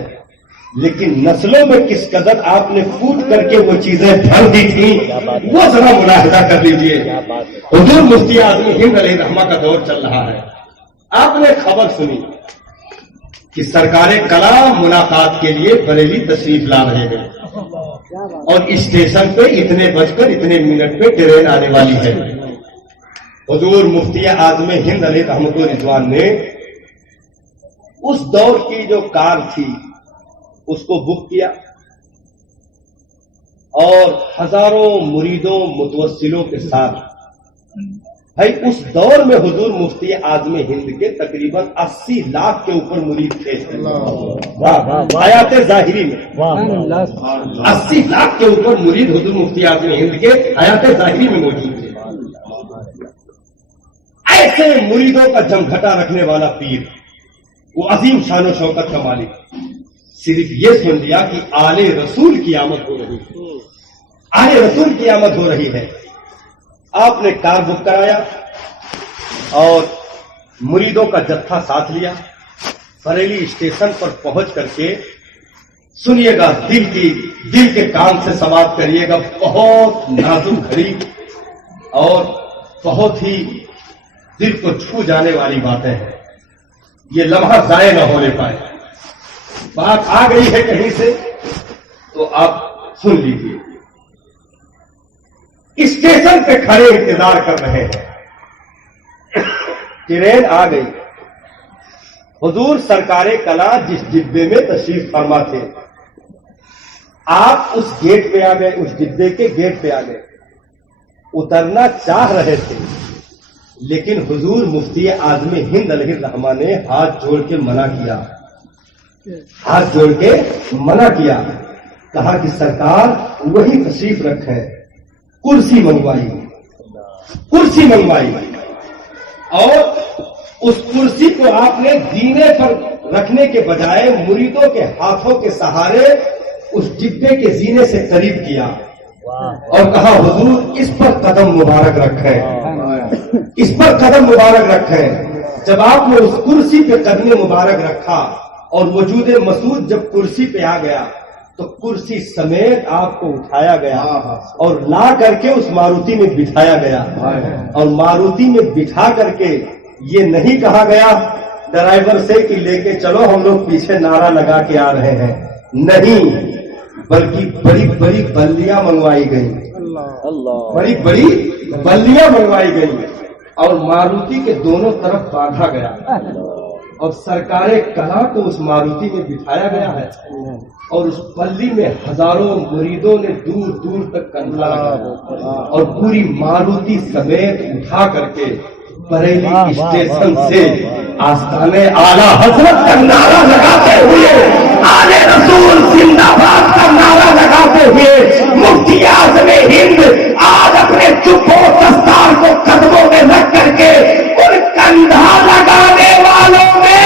لیکن نسلوں میں کس قدر آپ نے کوٹ کر کے وہ چیزیں بھر دی تھی وہ ذرا ملاحظہ کر لیجئے۔ کیا بات ہے، حضور مفتی اعظم ہند علیہ رحمہ کا دور چل رہا ہے، آپ نے خبر سنی کہ سرکار کلام ملاقات کے لیے بریلی تشریف لا رہے ہیں اور اسٹیشن پہ اتنے بج کر اتنے منٹ پہ ٹرین آنے والی ہے۔ حضور مفتی اعظم ہند علیہ رحمۃ رضوان نے اس دور کی جو کار تھی اس کو بک کیا اور ہزاروں مریدوں متوسلوں کے ساتھ، بھائی اس دور میں حضور مفتی اعظم ہند کے تقریباً 80 لاکھ کے اوپر مرید تھے حیات ظاہری میں، واہ 80 لاکھ کے اوپر مرید حضور مفتی اعظم ہند کے حیات ظاہری میں موجود تھے۔ ایسے مریدوں کا جمگھٹا رکھنے والا پیر، وہ عظیم شان و شوکت کا مالک، صرف یہ سن لیا کہ آل رسول کی آمد ہو رہی ہے، آل رسول کی آمد ہو رہی ہے۔ آپ نے کار بک کرایا اور مریدوں کا جتھا ساتھ لیا، بریلی اسٹیشن پر پہنچ کر کے سنیے گا، دل کے کان سے سماعت کریے گا، بہت نازک گھڑی اور بہت ہی دل کو چھو جانے والی باتیں ہیں، یہ لمحہ ضائع نہ ہونے پائے۔ بات آ گئی ہے کہیں سے تو آپ سن لیجیے۔ اسٹیشن پہ کھڑے انتظار کر رہے ہیں، ٹرین آ گئی، حضور سرکار کلا جس ڈبے میں تشریف فرما تھے آپ اس گیٹ پہ آ گئے، اس ڈبے کے گیٹ پہ آ گئے، اترنا چاہ رہے تھے لیکن حضور مفتی اعظم ہند علیہ الرحمہ نے ہاتھ جوڑ کے منع کیا، ہاتھ جوڑ کے منع کیا، کہا کہ سرکار وہی تشریف رکھیں، کرسی منگوائی، کرسی منگوائی اور اس کرسی کو آپ نے زینے پر رکھنے کے بجائے مریدوں کے ہاتھوں کے سہارے اس ڈبے کے زینے سے قریب کیا اور کہا حضور اس پر قدم مبارک رکھیں، اس پر قدم مبارک رکھیں۔ جب آپ نے اس کرسی پہ قدم مبارک رکھا اور وجود مسعود جب کرسی پہ آ گیا تو کرسی سمیت آپ کو اٹھایا گیا اور لا کر کے اس ماروتی میں بٹھایا گیا، اور ماروتی میں بٹھا کر کے یہ نہیں کہا گیا ڈرائیور سے کہ لے کے چلو ہم لوگ پیچھے نعرہ لگا کے آ رہے ہیں، نہیں، بلکہ بڑی بڑی بلیاں منگوائی گئی، بڑی بڑی بلیاں منگوائی گئی اور ماروتی کے دونوں طرف باندھا گیا اور سرکار کلا کو اس ماروتی میں بٹھایا گیا ہے اور اس بلی میں ہزاروں مریدوں نے دور دور تک کنڈلا لگا اور پوری ماروتی سمیت اٹھا کر کے بریلی اسٹیشن سے آستانے اعلیٰ حضرت کا نعرہ لگاتے ہوئے، آل رسول زندہ باد کا نعرہ لگاتے ہوئے مفتی اعظم ہند آج اپنے چپو دستار کو قدموں میں رکھ کر کے ان کندھا لگانے والوں میں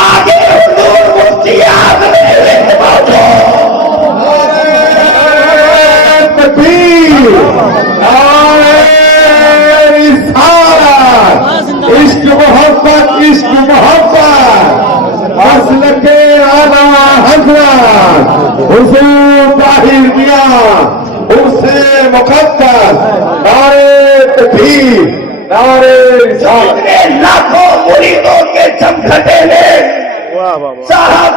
آگے حضور مفتی اعظم ہند پہنچو۔ عشق محبت حضور طاہر میاں حسین مقدس نعرے تکبیر نعرے رسالت لاکھوں مریدوں کے چمکھٹے نے صاحب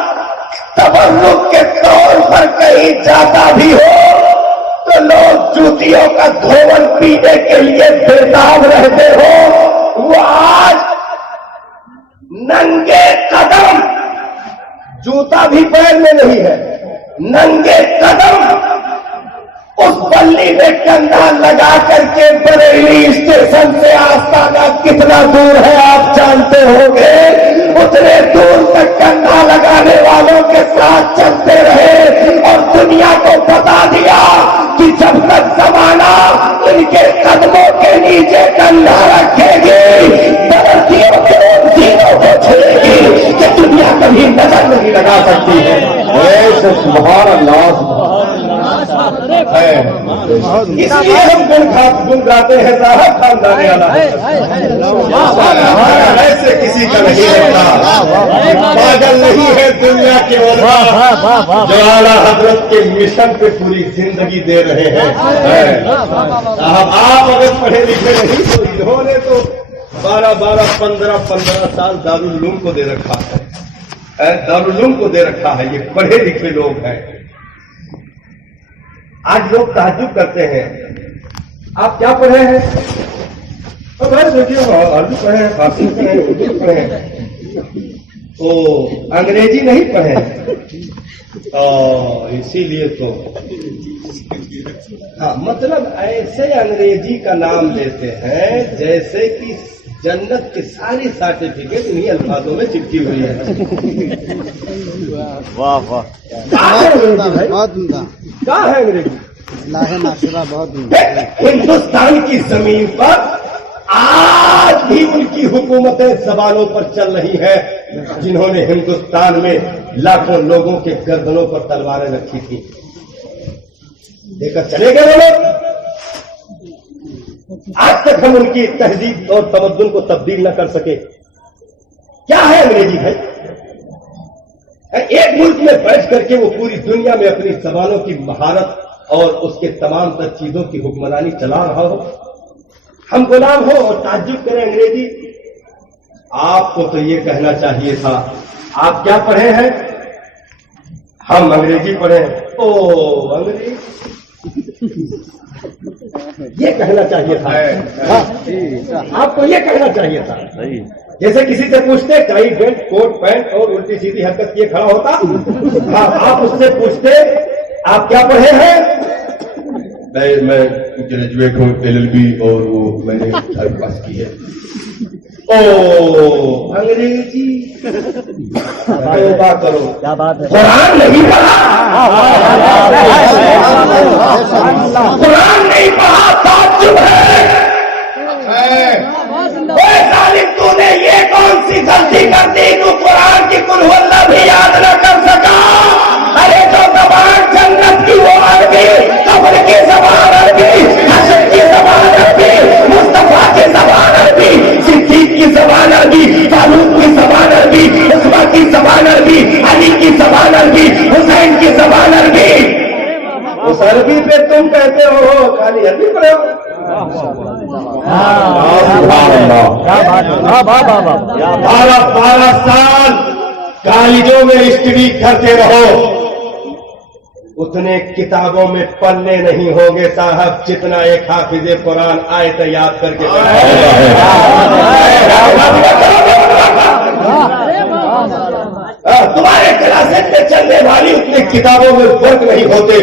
تبرک کے طور پر کہیں جاتا بھی ہو تو لوگ جوتیوں کا دھول پینے کے لیے بےتاب رہتے ہو، وہ آج ننگے قدم، جوتا بھی پیر میں نہیں ہے، ننگے قدم اس بلی میں کندھا لگا کر کے بریلی اسٹیشن سے آستانہ کتنا دور ہے آپ جانتے ہوں گے، اتنے دور تک کندھا لگانے والوں کے ساتھ چلتے رہے اور دنیا کو بتا دیا کہ جب تک زمانہ ان کے قدموں کے نیچے کندھا رکھے گی ترقیوں کے زینوں کو چھوڑے گی کہ دنیا کبھی نظر نہیں لگا سکتی ہے۔ سبحان اللہ اس لیے ہم گن گاتے ہیں صاحب خاندان ہمارا ایسے کسی کا نہیں رہتا، پاگل نہیں ہے دنیا کے جو اعلیٰ حضرت کے مشن پہ پوری زندگی دے رہے ہیں۔ صاحب آپ اگر پڑھے لکھے نہیں تو انہوں نے تو 12-15 سال دارالعلوم کو دے رکھا ہے، دارالعلوم کو دے رکھا ہے، یہ پڑھے لکھے لوگ ہیں۔ آج لوگ تعجب کرتے ہیں آپ کیا پڑھے ہیں؟ تو بھائی دیکھیے عربی پڑھے ہیں، فارسی پڑھے ہیں، اردو پڑھے ہیں، تو انگریزی نہیں پڑھے، اسی لیے تو ہاں مطلب ایسے انگریزی کا نام لیتے ہیں جیسے کہ جنت کی ساری سرٹیفکیٹ انہیں الفاظوں میں چپکی ہوئی ہے۔ واہ واہ بہت عمدہ کیا ہے انگریزی؟ لاہ ناشرہ بہت عمدہ۔ ہندوستان کی زمین پر آج بھی ان کی حکومتیں زبانوں پر چل رہی ہیں جنہوں نے ہندوستان میں لاکھوں لوگوں کے گردنوں پر تلواریں رکھی تھی، لے کر چلے گئے وہ لوگ۔ آج تک ہم ان کی تہذیب اور تمدن کو تبدیل نہ کر سکے۔ کیا ہے انگریزی ہے؟ ایک ملک میں بیٹھ کر کے وہ پوری دنیا میں اپنی زبانوں کی مہارت اور اس کے تمام تر چیزوں کی حکمرانی چلا رہا ہو، ہم غلام ہو اور تعجب کریں انگریزی۔ آپ کو تو یہ کہنا چاہیے تھا آپ کیا پڑھے ہیں؟ ہم انگریزی پڑھے ہیں۔ او انگریزی یہ کہنا چاہیے تھا، آپ کو یہ کہنا چاہیے تھا۔ جیسے کسی سے پوچھتے ٹائی بیلٹ کوٹ پینٹ اور الٹی سیدھی حرکت کیے کھڑا ہوتا، آپ اس سے پوچھتے آپ کیا پڑھے ہیں؟ میں گریجویٹ ہوں LLB اور وہ میں نے 12 پاس کی ہے۔ او انگریزی توبہ کرو، کیا بات ہے، قرآن نہیں پڑھا، قرآن نہیں پڑھا، تعجب ہے۔ ظالم تو نے یہ کون سی غلطی کر دی تو قرآن کی قل هو اللہ بھی یاد نہ کر سکا؟ ارے جو زبان جنت کی وہ عربی، قبر کی زبان عربی، حشر کی زبان عربی، مصطفیٰ کی زبان عربی، صدیق کی زبان عربی، فاروق کی زبان عربی، عثمان کی زبان عربی، علی کی زبان عربی، حسین کی زبان عربی۔ اس عربی پہ تم کہتے ہو خالی عربی پڑھے ہو؟ کیا بات ہے، 12 سال کالجوں میں اسٹڈی کرتے رہو، اتنے کتابوں میں پڑھنے نہیں ہوگے صاحب جتنا ایک حافظ قرآن آیت یاد کر کے تمہارے کلاسز میں چلنے والی اتنی کتابوں میں فرق نہیں ہوتے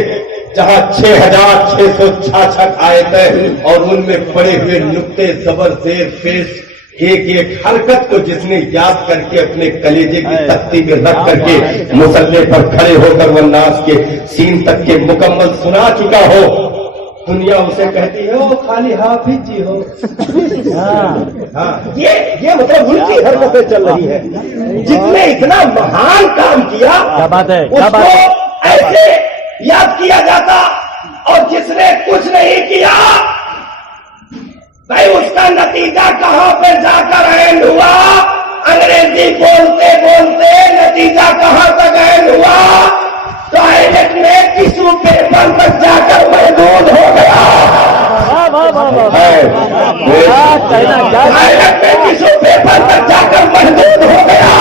جہاں 6666 آیتیں اور ان میں پڑے ہوئے نقطے زبر زیر پیش ایک ایک حرکت کو جس نے یاد کر کے اپنے کلیجے کی تختی میں رکھ کر کے مصلے پر کھڑے ہو کر وہ ناس کے سین تک کے مکمل سنا چکا ہو، دنیا اسے کہتی ہے وہ خالی حافظ جی ہو۔ ہاں یہ مطلب ان کی حرکتیں چل رہی ہیں، جس نے اتنا مہان کام کیا کیا بات ہے، اس کو ایسے یاد کیا جاتا، اور جس نے کچھ نہیں کیا بھائی اس کا نتیجہ کہاں پہ جا کر اینڈ ہوا؟ انگریزی بولتے بولتے نتیجہ کہاں تک اینڈ ہوا؟ टॉयलेट में टिश्यू पेपर तक जाकर महदूद हो गया। टॉयलेट में टिश्यू पेपर तक जाकर महदूद हो गया।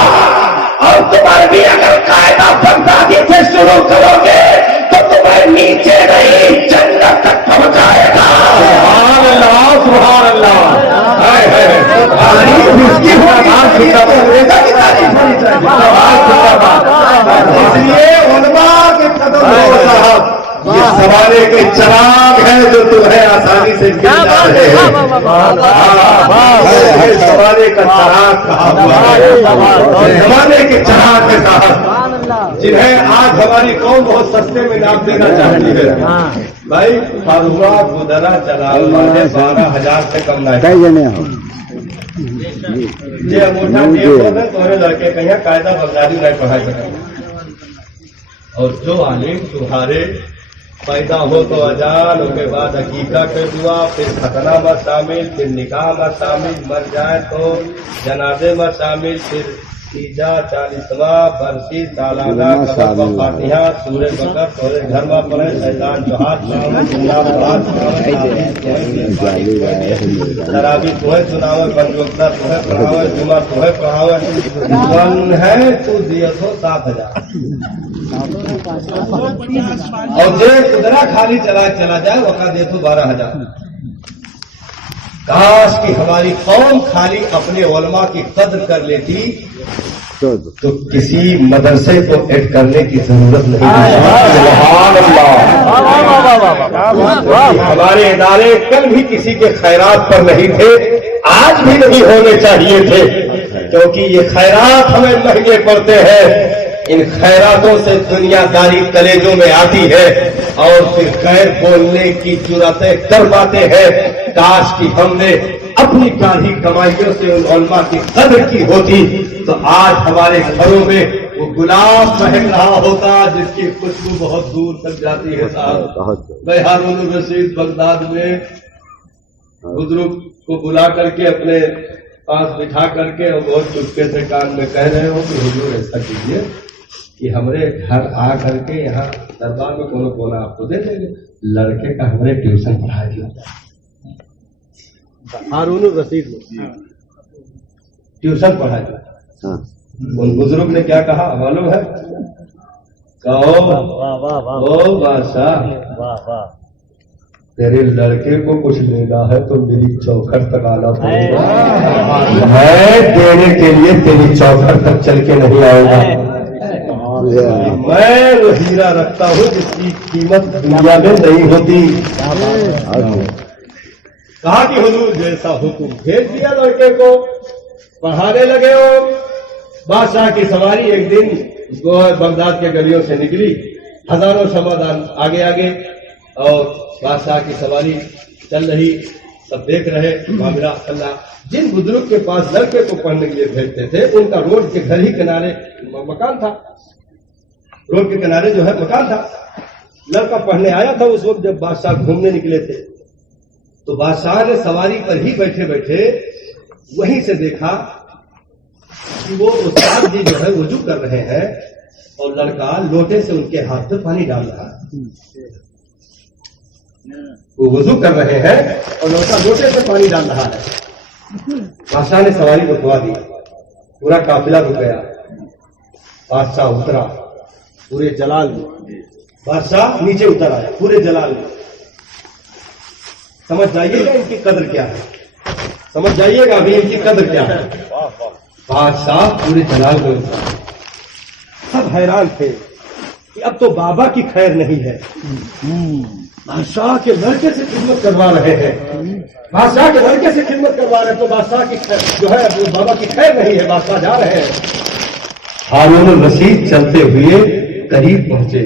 और तुम्हारे भी अगर कायदा बगदादी से शुरू करोगे तो तुम्हें नीचे नहीं जन्नत तक पहुंचाएगा। सुभान अल्लाह, सुभान अल्लाह। इसलिए उलमा के कदम साहब ये जमाने के चराग हैं जो तुम्हें आसानी से मिल जा रहे हैं। जमाने का चराग कहा हुआ है, जमाने के चराग के साथ जिन्हें आज हमारी कौम बहुत सस्ते में नाप देना चाहती है। भाई फारुआ गुदरा जलाल वाले 12,000 से कम नहीं। ये अंगूठा दिए होते तुम्हारे लड़के कहीं कायदा बगदादी नहीं पढ़ाई सके। और जो आलिम तुम्हारे पैदा हो तो अजान, उसके बाद अकीका के दुआ, फिर खतना में शामिल, फिर निकाह में शामिल, मर जाए तो जनाजे में शामिल, फिर तीजा 40वां बरसी सालाना कबर फातिहा सूरज बकर तोरे घर में पड़े शैतान जोहार शराबी तुम्हें सुनावे, बंदोबस्ता तुम्हें पढ़ावे, जुमा तुम्हें पढ़ावे। मन है तू दिए तो 7,000 और जे कुदरा खाली चला जाए वका दे तो 12,000। काश कि हमारी कौम खाली अपने उलमा की कद्र कर लेती तो किसी मदरसे को ऐड करने की जरूरत नहीं। हमारे इदारे कल भी किसी के खैरात पर नहीं थे, आज भी नहीं होने चाहिए थे, क्योंकि ये खैरात हमें महंगे पड़ते हैं। इन खैरातों से दुनियादारी कलेजों में आती है और फिर खैर बोलने की जुर्रतें कर पाते हैं। काश कि हमने अपनी गाढ़ी कमाइयों से उन उलमा की कदर की होती तो आज हमारे घरों में वो गुलाब महक रहा होता जिसकी खुशबू बहुत दूर तक जाती है। साहब मैं हारून रशीद बगदाद में बुजुर्ग को बुला करके अपने पास बिठा करके और बहुत चुपके से कान में कह रहे हो कि हुजूर ऐसा कीजिए कि हमारे घर आ करके यहाँ दरबार में कोनो कोना आपको दे देंगे, लड़के का हमारे ट्यूशन पढ़ा दिया। हारून रशीद ट्यूशन पढ़ा दिया। उन बुजुर्ग ने क्या कहा मालूम है? कहो ओ बादशाह, तेरे लड़के को कुछ लेना है तो मेरी चौखट तक आना पड़ेगा। मैं देने के लिए तेरी चौखट तक चल के नहीं आऊंगा। मैं वो हीरा रखता हूँ जिसकी कीमत दुनिया में नहीं होती। कहा कि हुजूर जैसा हुक्म, भेज दिया लड़के को, पढ़ाने लगे हो। बादशाह की सवारी एक दिन बगदाद के गलियों से निकली, हजारों समादान आगे आगे और बादशाह की सवारी चल रही, सब देख रहे मामला चल रहा। जिन बुजुर्ग के पास लड़के को पढ़ने के लिए भेजते थे उनका रोड के घर ही किनारे मकान था, रोड के किनारे जो है मकान था। लड़का पढ़ने आया था उस वक्त जब बादशाह घूमने निकले थे, तो बादशाह ने सवारी पर ही बैठे बैठे वहीं से देखा कि वो उस्ताद जी जो है वुजू कर रहे हैं और लड़का लोटे से उनके हाथ में पानी डाल रहा है। वो वुजू कर रहे हैं और लड़का लोटे से पानी डाल रहा है। बादशाह ने सवारी रुकवा दी, पूरा काफिला रुक गया। बादशाह उतरा पूरे जलाल में, बादशाह नीचे उतर आया पूरे जलाल में। समझ जाइएगा इनकी कदर क्या है, समझ जाइएगा अभी इनकी कदर क्या है। बादशाह पूरे जलाल में उतरा, सब हैरान थे कि अब तो बाबा की खैर नहीं है। बादशाह के लड़के से खिदमत करवा रहे हैं, बादशाह के लड़के से खिदमत करवा रहे हैं, तो बादशाह की जो है बाबा की खैर नहीं है। बादशाह जा रहे हैं। हारून रशीद चलते हुए करीब पहुंचे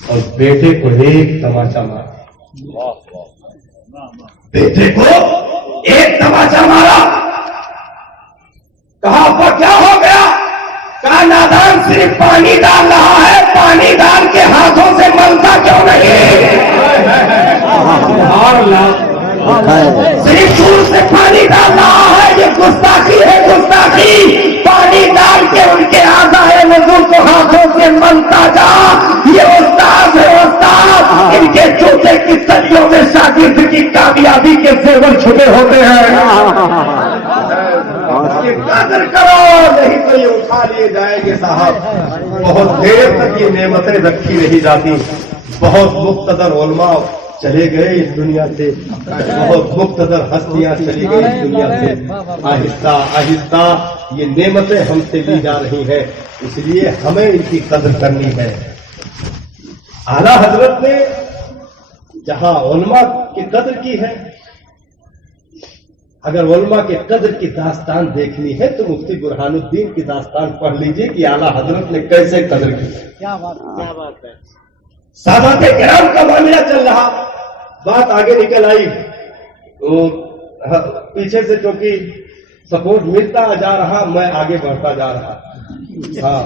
और बेटे को एक तमाचा मारा। बेटे को एक तमाचा मारा। कहा अब्बा क्या हो गया? कहा नादान सिर्फ पानी डाल रहा है, पानी डाल के हाथों से मलता क्यों नहीं? सिर्फ दूर से पानी डाल रहा है, ये गुस्ताखी है गुस्ताखी। पानी डाल के उनके आधा है वजू को हाथों से मलता जा, ये उस्ताद है उस्ताद। इनके जूते की तलियों में शागिर्द की कामयाबी के जेवर छुपे होते हैं। ये कदर करो, नहीं तो ये उठा लिए जाएंगे साहब। बहुत देर तक ये नेमतें रखी नहीं जाती। बहुत मुक्तदर उलमा चले गए इस दुनिया से, बहुत मुक्तदर हस्तियां चली गई इस दुनिया से। आहिस्ता आहिस्ता ये नेमतें हमसे ली जा रही हैं, इसलिए हमें इनकी कदर करनी है। आला हजरत ने जहां उलमा की कदर की है, अगर उलमा के कदर की दास्तान देखनी है तो मुफ्ती बुरहानुद्दीन की दास्तान पढ़ लीजिए कि आला हजरत ने कैसे कदर की। क्या बात है। सादाते किराम का मामला चल रहा, बात आगे निकल आई तो पीछे से क्योंकि सपोर्ट मिलता जा रहा, मैं आगे बढ़ता जा रहा। हाँ,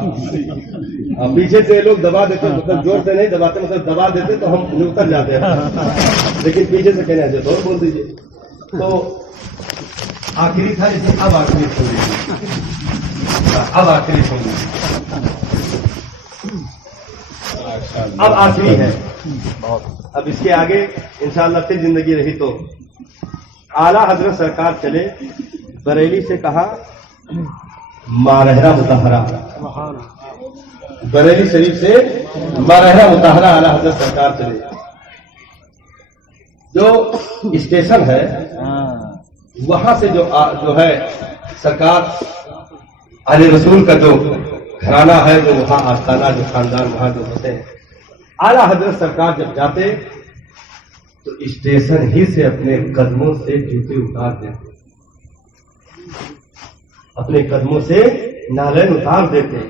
पीछे से लोग दबा देते, मतलब जोर से नहीं दबाते, मतलब दबा देते तो हम उतर जाते हैं, लेकिन पीछे से कहने आते तो बोल दीजिए। तो आखिरी था, इसे अब आखिरी छोड़िए, अब आखिरी छोड़िए, अब आखिरी है। अब इसके आगे इंशाअल्लाह फिर जिंदगी रही तो आला हजरत सरकार चले, बरेली से कहा मारहरा मुताहरा, बरेली शरीफ से मारहरा मुताहरा आला हजरत सरकार चले। जो स्टेशन है वहां से जो है सरकार आले रसूल का जो घराना है, जो वहां आस्थाना, जो खानदान वहां जो होते हैं, आला हजरत सरकार जब जाते तो स्टेशन ही से अपने कदमों से जूते उतार देते, अपने कदमों से नालैन उतार देते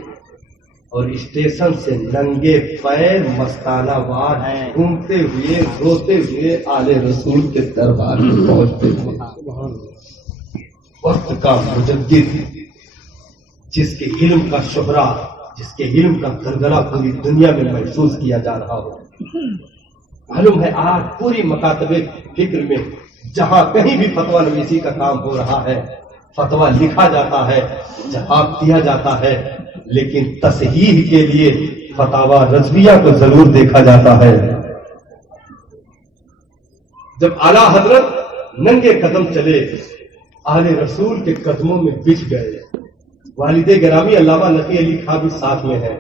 और स्टेशन से नंगे पैर मस्ताना वार घूमते हुए रोते हुए आले रसूल के दरबार में पहुंचते थे। वक्त का मुजद्दिद, जिसके इल्म का शोहरा, जिसके इल्म का गलगला पूरी दुनिया में महसूस किया जा रहा हो। मालूम है आज पूरी मकातबे फिक्र में जहां कहीं भी फतवा नवीसी का काम हो रहा है, फतवा लिखा जाता है, जवाब दिया जाता है, लेकिन तसहीह के लिए फतावा रज़विया को जरूर देखा जाता है। जब आला हजरत नंगे कदम चले, आले रसूल के कदमों में बिछ गए। वालिदे गिरामी अल्लामा नकी अली खां भी साथ में है,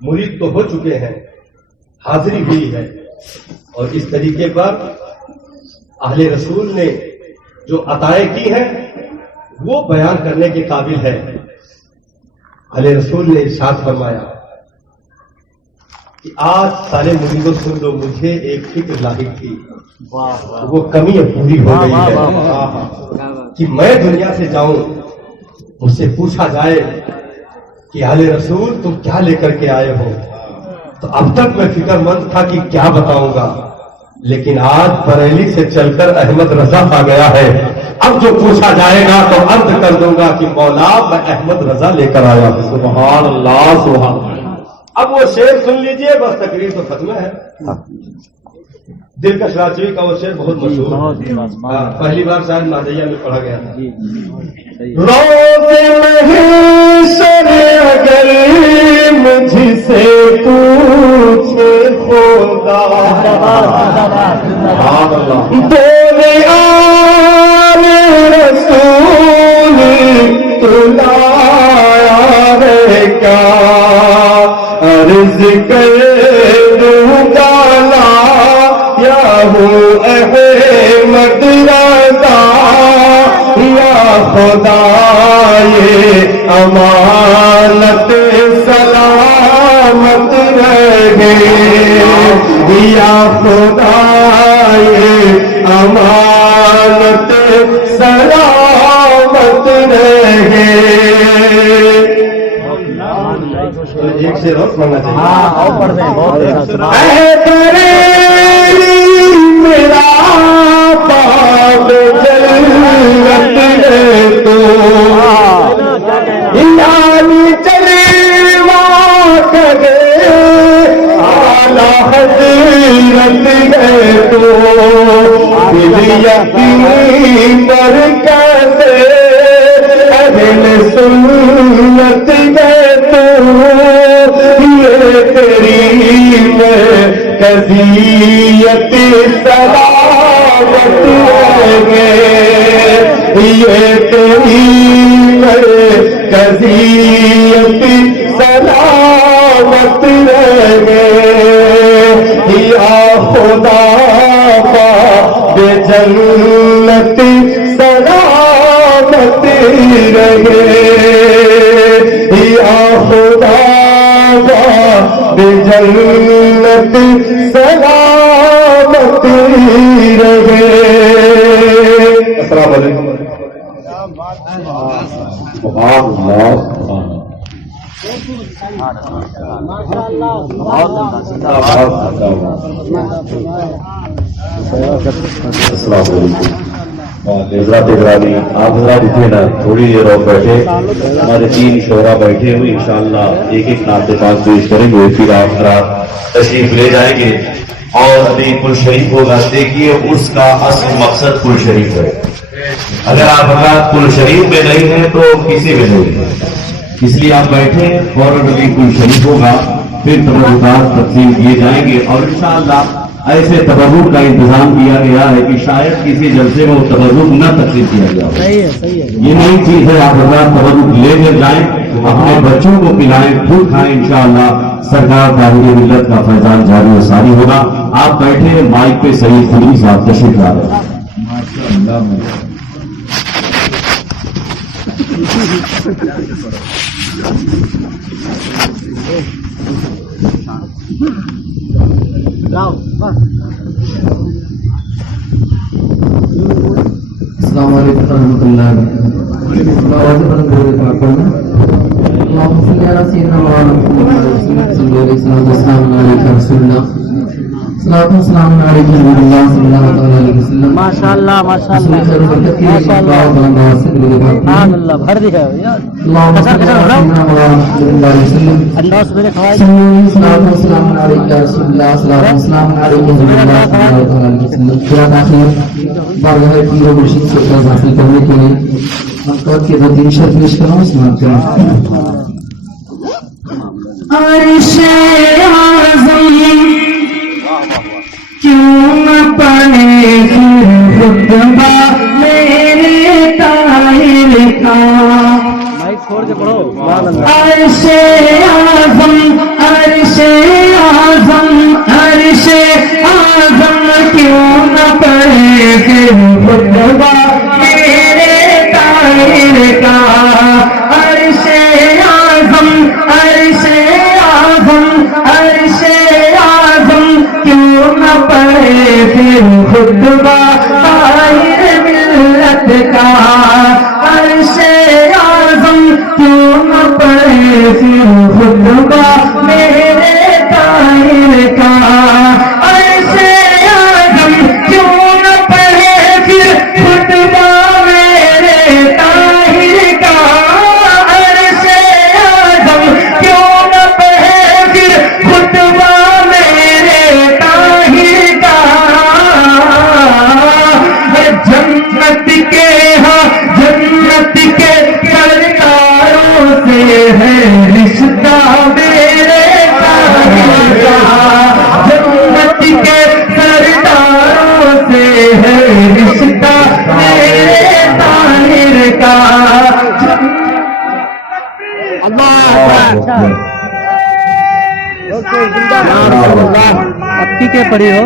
मुरीद तो हो चुके हैं, हाजिरी हुई है, और इस तरीके पर अहले रसूल ने जो अताएं की हैं वो बयान करने के काबिल है। अहले रसूल ने इरशाद फरमाया कि आज सारे मुरीदों सुन लो, मुझे एक फिक्र लाहिक थी, वो कमी अब पूरी हो गई है कि मैं दुनिया से जाऊं, मुझसे पूछा जाए कि आले रसूल तुम क्या लेकर के आए हो, तो अब तक मैं फिक्रमंद था कि क्या बताऊंगा, लेकिन आज बरेली से चलकर अहमद रजा आ गया है। अब जो पूछा जाएगा तो अर्ज कर दूंगा कि मौला मैं अहमद रजा लेकर आया हूं। सुभान अल्लाह, सुभान अल्लाह। अब वो शेर सुन लीजिए, बस तकरीर तो खत्म है। दिलकश राजवी का वो शेर बहुत मशहूर है, पहली बार शायद मादैया में पढ़ा गया था। रोज़े महशर अगर मुझसे पूछे खुदा, बोले आले रसूल तू लाया है क्या, अर्ज कर दूंगा या हूँ अहमद रज़ा, या खुदा ये अमानत सलामत रहे, या खुदा ये अमानत सलामत रहे। एक शेर और पढ़ना चाहिए। हाँ, और पढ़ दें, बहुत मेरा बाब जन्नत है तो, यानी जलवा करे आला हज़रत है तो, दिल यकीन बरकत अहले सुन्नत مرکزیت سلامت رہے یہ تیری مرکزیت سلامت رہے یا خدا باب جنت سلامت رہے یا خدا باب جنت سلامت رہے. السلام علیکم. السلام علیکم. حضرات اکرامی آپ حضرات اتنے نا تھوڑی دیر اور بیٹھے, ہمارے 3 شعراء بیٹھے ہوئے انشاءاللہ ایک ایک نعت پاک پیش کریں گے, پھر آپ حضرات تشریف لے جائیں گے. اور ابھی کل شریف ہوگا, دیکھیے اس کا اصل مقصد کل شریف ہے. اگر آپ حضرات کل شریف میں نہیں ہیں تو کسی میں نہیں ہے, اس لیے آپ بیٹھے فوراً ابھی کل شریف ہوگا, پھر تبرکات تقسیم کیے جائیں گے. اور انشاءاللہ ایسے تبرک کا انتظام کیا گیا ہے کہ شاید کسی جلسے میں وہ تبرک نہ تقسیم کیا گیا. یہ نئی چیز ہے, آپ حضرات تبرک لے کر جائیں, اپنے بچوں کو پلائیں, خود کھائیں. انشاءاللہ سرکار طاہر ملت کا فیضان جاری و ساری ہوگا. آپ بیٹھے, مائک پہ سعید خدری صاحب تشریف لا رہے ہیں. السلام علیکم ورحمۃ اللہ ماشاء اللہ ماشاء اللہ بھر دیا انداز میرے حاصل کرنے کے لیے کے 2-3 شعر پیش کروں. سنات کروں. عرش اعظم کیوں نہ پڑے خطبہ میرے طاہر کا, چھوڑ کے پڑھو. عرش اعظم عرش اعظم عرش اعظم کیوں نہ پڑے خطبہ میرے طاہر کا, عرش اعظم عرش اعظم عرش اعظم کیوں نہ پڑے پھر خطبہ طاہر ملت کا, عرش اعظم کیوں نہ پڑے پھر خطبہ میرے طاہر کا, عرش اعظم کیوں نہ پڑے پھر خطبہ میرے طاہر کا, عرش اعظم کیوں نہ پڑے پھر خطبہ میرے طاہر کا. جنت کے ہاں جنت کے سرکاروں سے ہے رشتہ میرے طاہر کا, جنت کے سرکاروں سے ہے رشتہ میرے طاہر کا. اپی کے پڑھی ہو,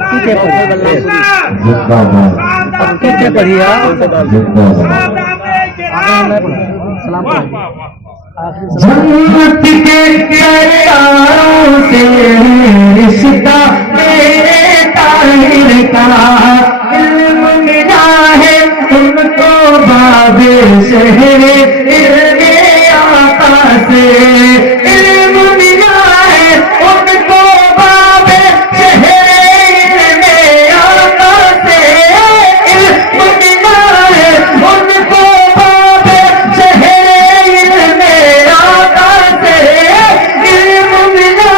اپی کے پڑھی اپی کے پڑھی جنت کے سرکاروں سے رشتہ میرے طاہر کا, علم ملا ہے تم کو باب شہر علم آقا سے, علم ملا ہے ان کو باب شہر علم آقا سے, علم ملا ہے ان کو باب شہر علم آقا سے, علم ملا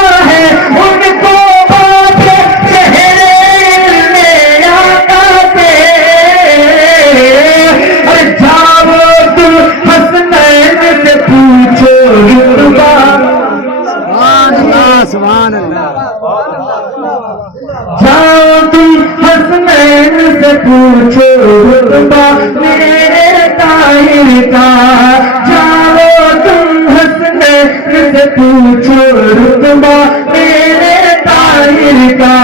جاؤ تم حسنین سے پوچھو رتبہ میرے طاہر کا، جاؤ تم حسنین سے پوچھو رتبہ میرے طاہر کا،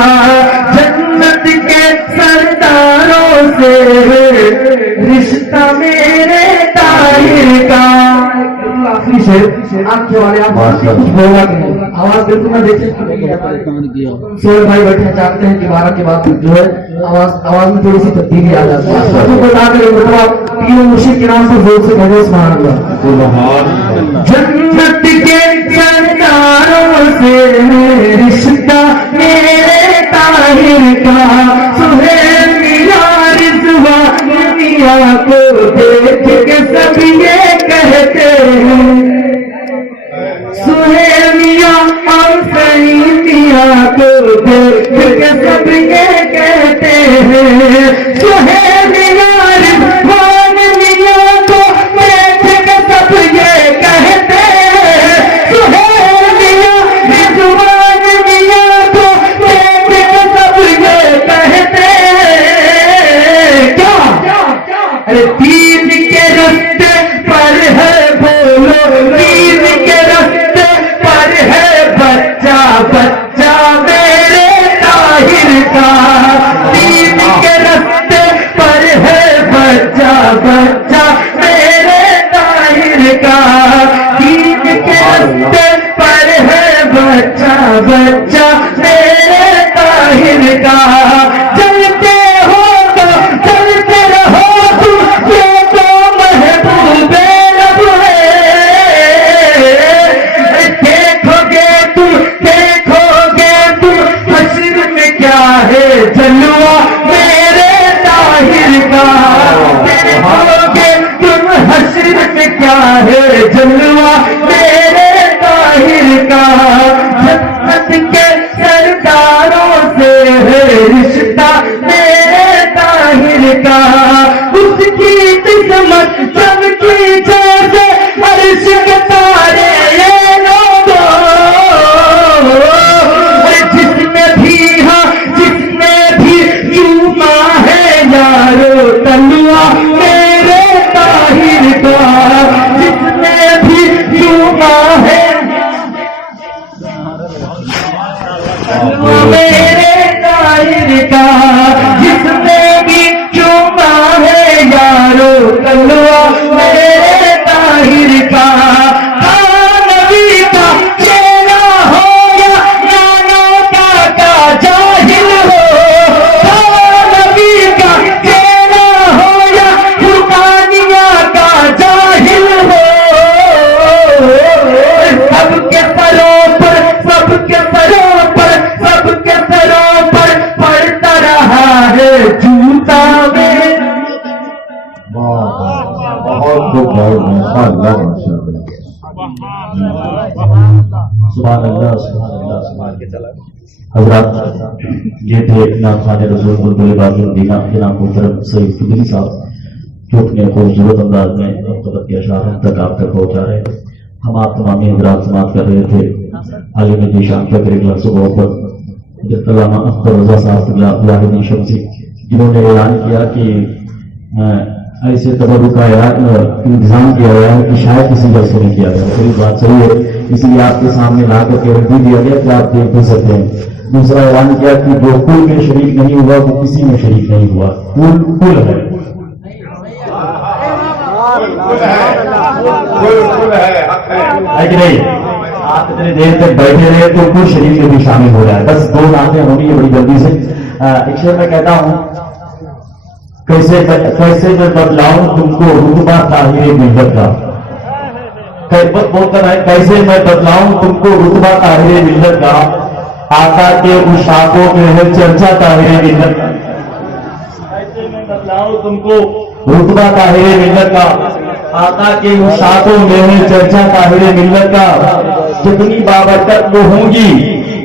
جنت کے سرداروں سے رشتہ میرے طاہر کا۔ آخری شعر آپ کے والے آپ کچھ بولا کہ نہیں، آواز بالکل نہ دیکھیں سوہیل بھائی بیٹھنا چاہتے ہیں کہ 12 کے بعد جو ہے آواز میں تھوڑی سی تبدیلی آ جاتی ہے، سب کو بتا کر مطلب تینوں مرشد کے نام سے زور سے کہتے سبحان اللہ۔ جنت کے سرداروں سے رشتہ میرے طاہر کا، سہیل میاں رضوان میاں کو دیکھ کے سب یہ کہتے ہیں، سہیل میاں اور سعید میاں کو دیکھ کے سب یہ کہتے ہیں، سہیل میاں رضوان میاں کو دیکھ کے سب یہ کہتے ہیں، سہیل میاں رضوان میاں کو دیکھ کے سب یہ کہتے ہیں، کیا ارے دین کے راستے پر ہے بولو، دین کے راستے پر ہے بچہ بچہ میرے طاہر کا، دین کے راستے پر ہے بچہ بچہ میرے طاہر کا، دین کے راستے پر ہے بچہ بچہ میرے طاہر کا، چلتے ہو تو چلتے رہو تم، یہ تو محبوب رب ہے، دیکھو گے تم حشر میں کیا ہے جلوہ میرے طاہر کا، دیکھو گے تم حشر میں کیا ہے جلوہ میرے طاہر کا، جنت کے سرداروں سے ہے رشتہ میرے طاہر کا، اس کی قسمت چمکی جیسے عرش کے تارے یہ لوگوں، جس نے بھی ہاں جس نے بھی چوما ہے یارو تلوا میرے طاہر کا، جس نے بھی چوما ہے میرے طاہر کا، جس نے بھی چوما ہے یارو تلوا میرے طاہر کا، نبی کا چیلا ہو یا نانا کا جاہل ہو، نبی کا چیلا ہو یا قربانیہ کا جاہل ہو، سب کے سروں پر سب کے سروں پر سب کے سروں پر پڑتا رہا ہے جوتا میں۔ بہت خوب بھائی، ماشاء اللہ ماشاء اللہ، سبحان اللہ سبحان اللہ سبحان اللہ۔ حضرات یہ تھے ناخوان رسول بلبل باقی مدینہ جناب محترم سید قدری صاحب، جو اپنے خوبصورت انداز میں مقتبت کے اشعار ہم تک آپ تک پہنچا رہے ہیں۔ ہم آپ تمامی حضرات سماعت کر رہے تھے عالم ذیشان فکر اخلاص و محبت علامہ اختر رضا صاحب لاہوری شمسی، جنہوں نے اعلان کیا کہ ایسے تبرک کا انتظام کیا گیا ہے کہ شاید کسی جگہ سے نہیں کیا گیا، صحیح بات صحیح ہے، اس لیے آپ کے سامنے لا کر کے رکھ دیا گیا کہ آپ دیکھ بھی سکتے ہیں۔ دوسرا اعلان کیا کہ جو کل میں شریک نہیں ہوا وہ کسی میں شریک نہیں ہوا، کل ہے نہیں، آپ اتنے دیر تک بیٹھے رہے تو کل شریف میں بھی شامل ہو رہا ہے۔ بس دو باتیں ہونی ہے بڑی جلدی سے۔ ایک شعر میں کہتا ہوں، کیسے میں بدلاؤں تم کو رتبہ طاہر ملت کا، بول کر ہے کیسے میں بدلاؤں تم کو رتبہ طاہر ملت کا، آقا کے اشاقوں میں ہے چرچا طاہر ملت کا، کیسے میں بدلاؤں تم کو رتبہ طاہر ملت کا، آقا کے اشاقوں میں ہے چرچا طاہر ملت کا، جتنی بابرکت وہ ہوں گی،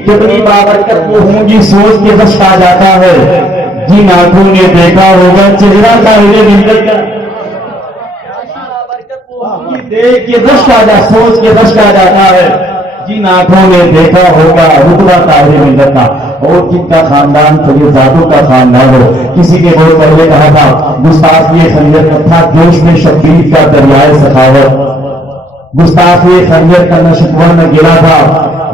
جتنی بابرکت وہ ہوں گی، سوچ کے رشک آ جاتا ہے، جن آنکھوں نے دیکھا ہوگا چہرہ طاہر ملت کا، دیکھ کے رشک آ جاتا، سوچ کے رشک آ جاتا ہے، जिन आंखों ने देखा होगा रुतबा ताहिर मिलत का, और जिनका खानदान फरीदादों का खानदान हो। किसी ने बहुत पहले कहा था गुस्ताखी खंजर था जोश में शब्बीर का दरियाए सखावत, गुस्ताखी खंजर का नशवा न गिरा था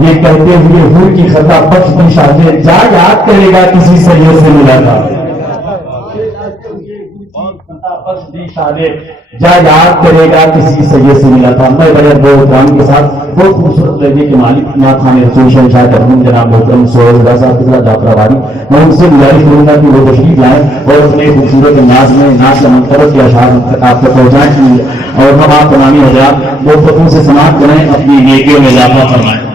ये कहते हुए हुई की खता बख्श दी शाहे जा याद करेगा किसी सैयद से मिला था, जा याद करेगा किसी सैयद से मिला था। मैं बड़े बोहरान के साथ बहुत खूबसूरत लहजे के मालिक ना खाने रसूल शहंशाह तरहूम जनाब मोहतरम सोहरा साहब के साथ जाफराबादी, मैं उनसे गुजारिश करूंगा कि वो तशरीफ लाएं और अपने खूबसूरत अंदाज में नाच मंफरत के अशार आप तक पहुंचाएं और हम आप तमामी हज़रात बहुत से समाप्त करें, अपनी नेकियों में इजाफा फरमाएं।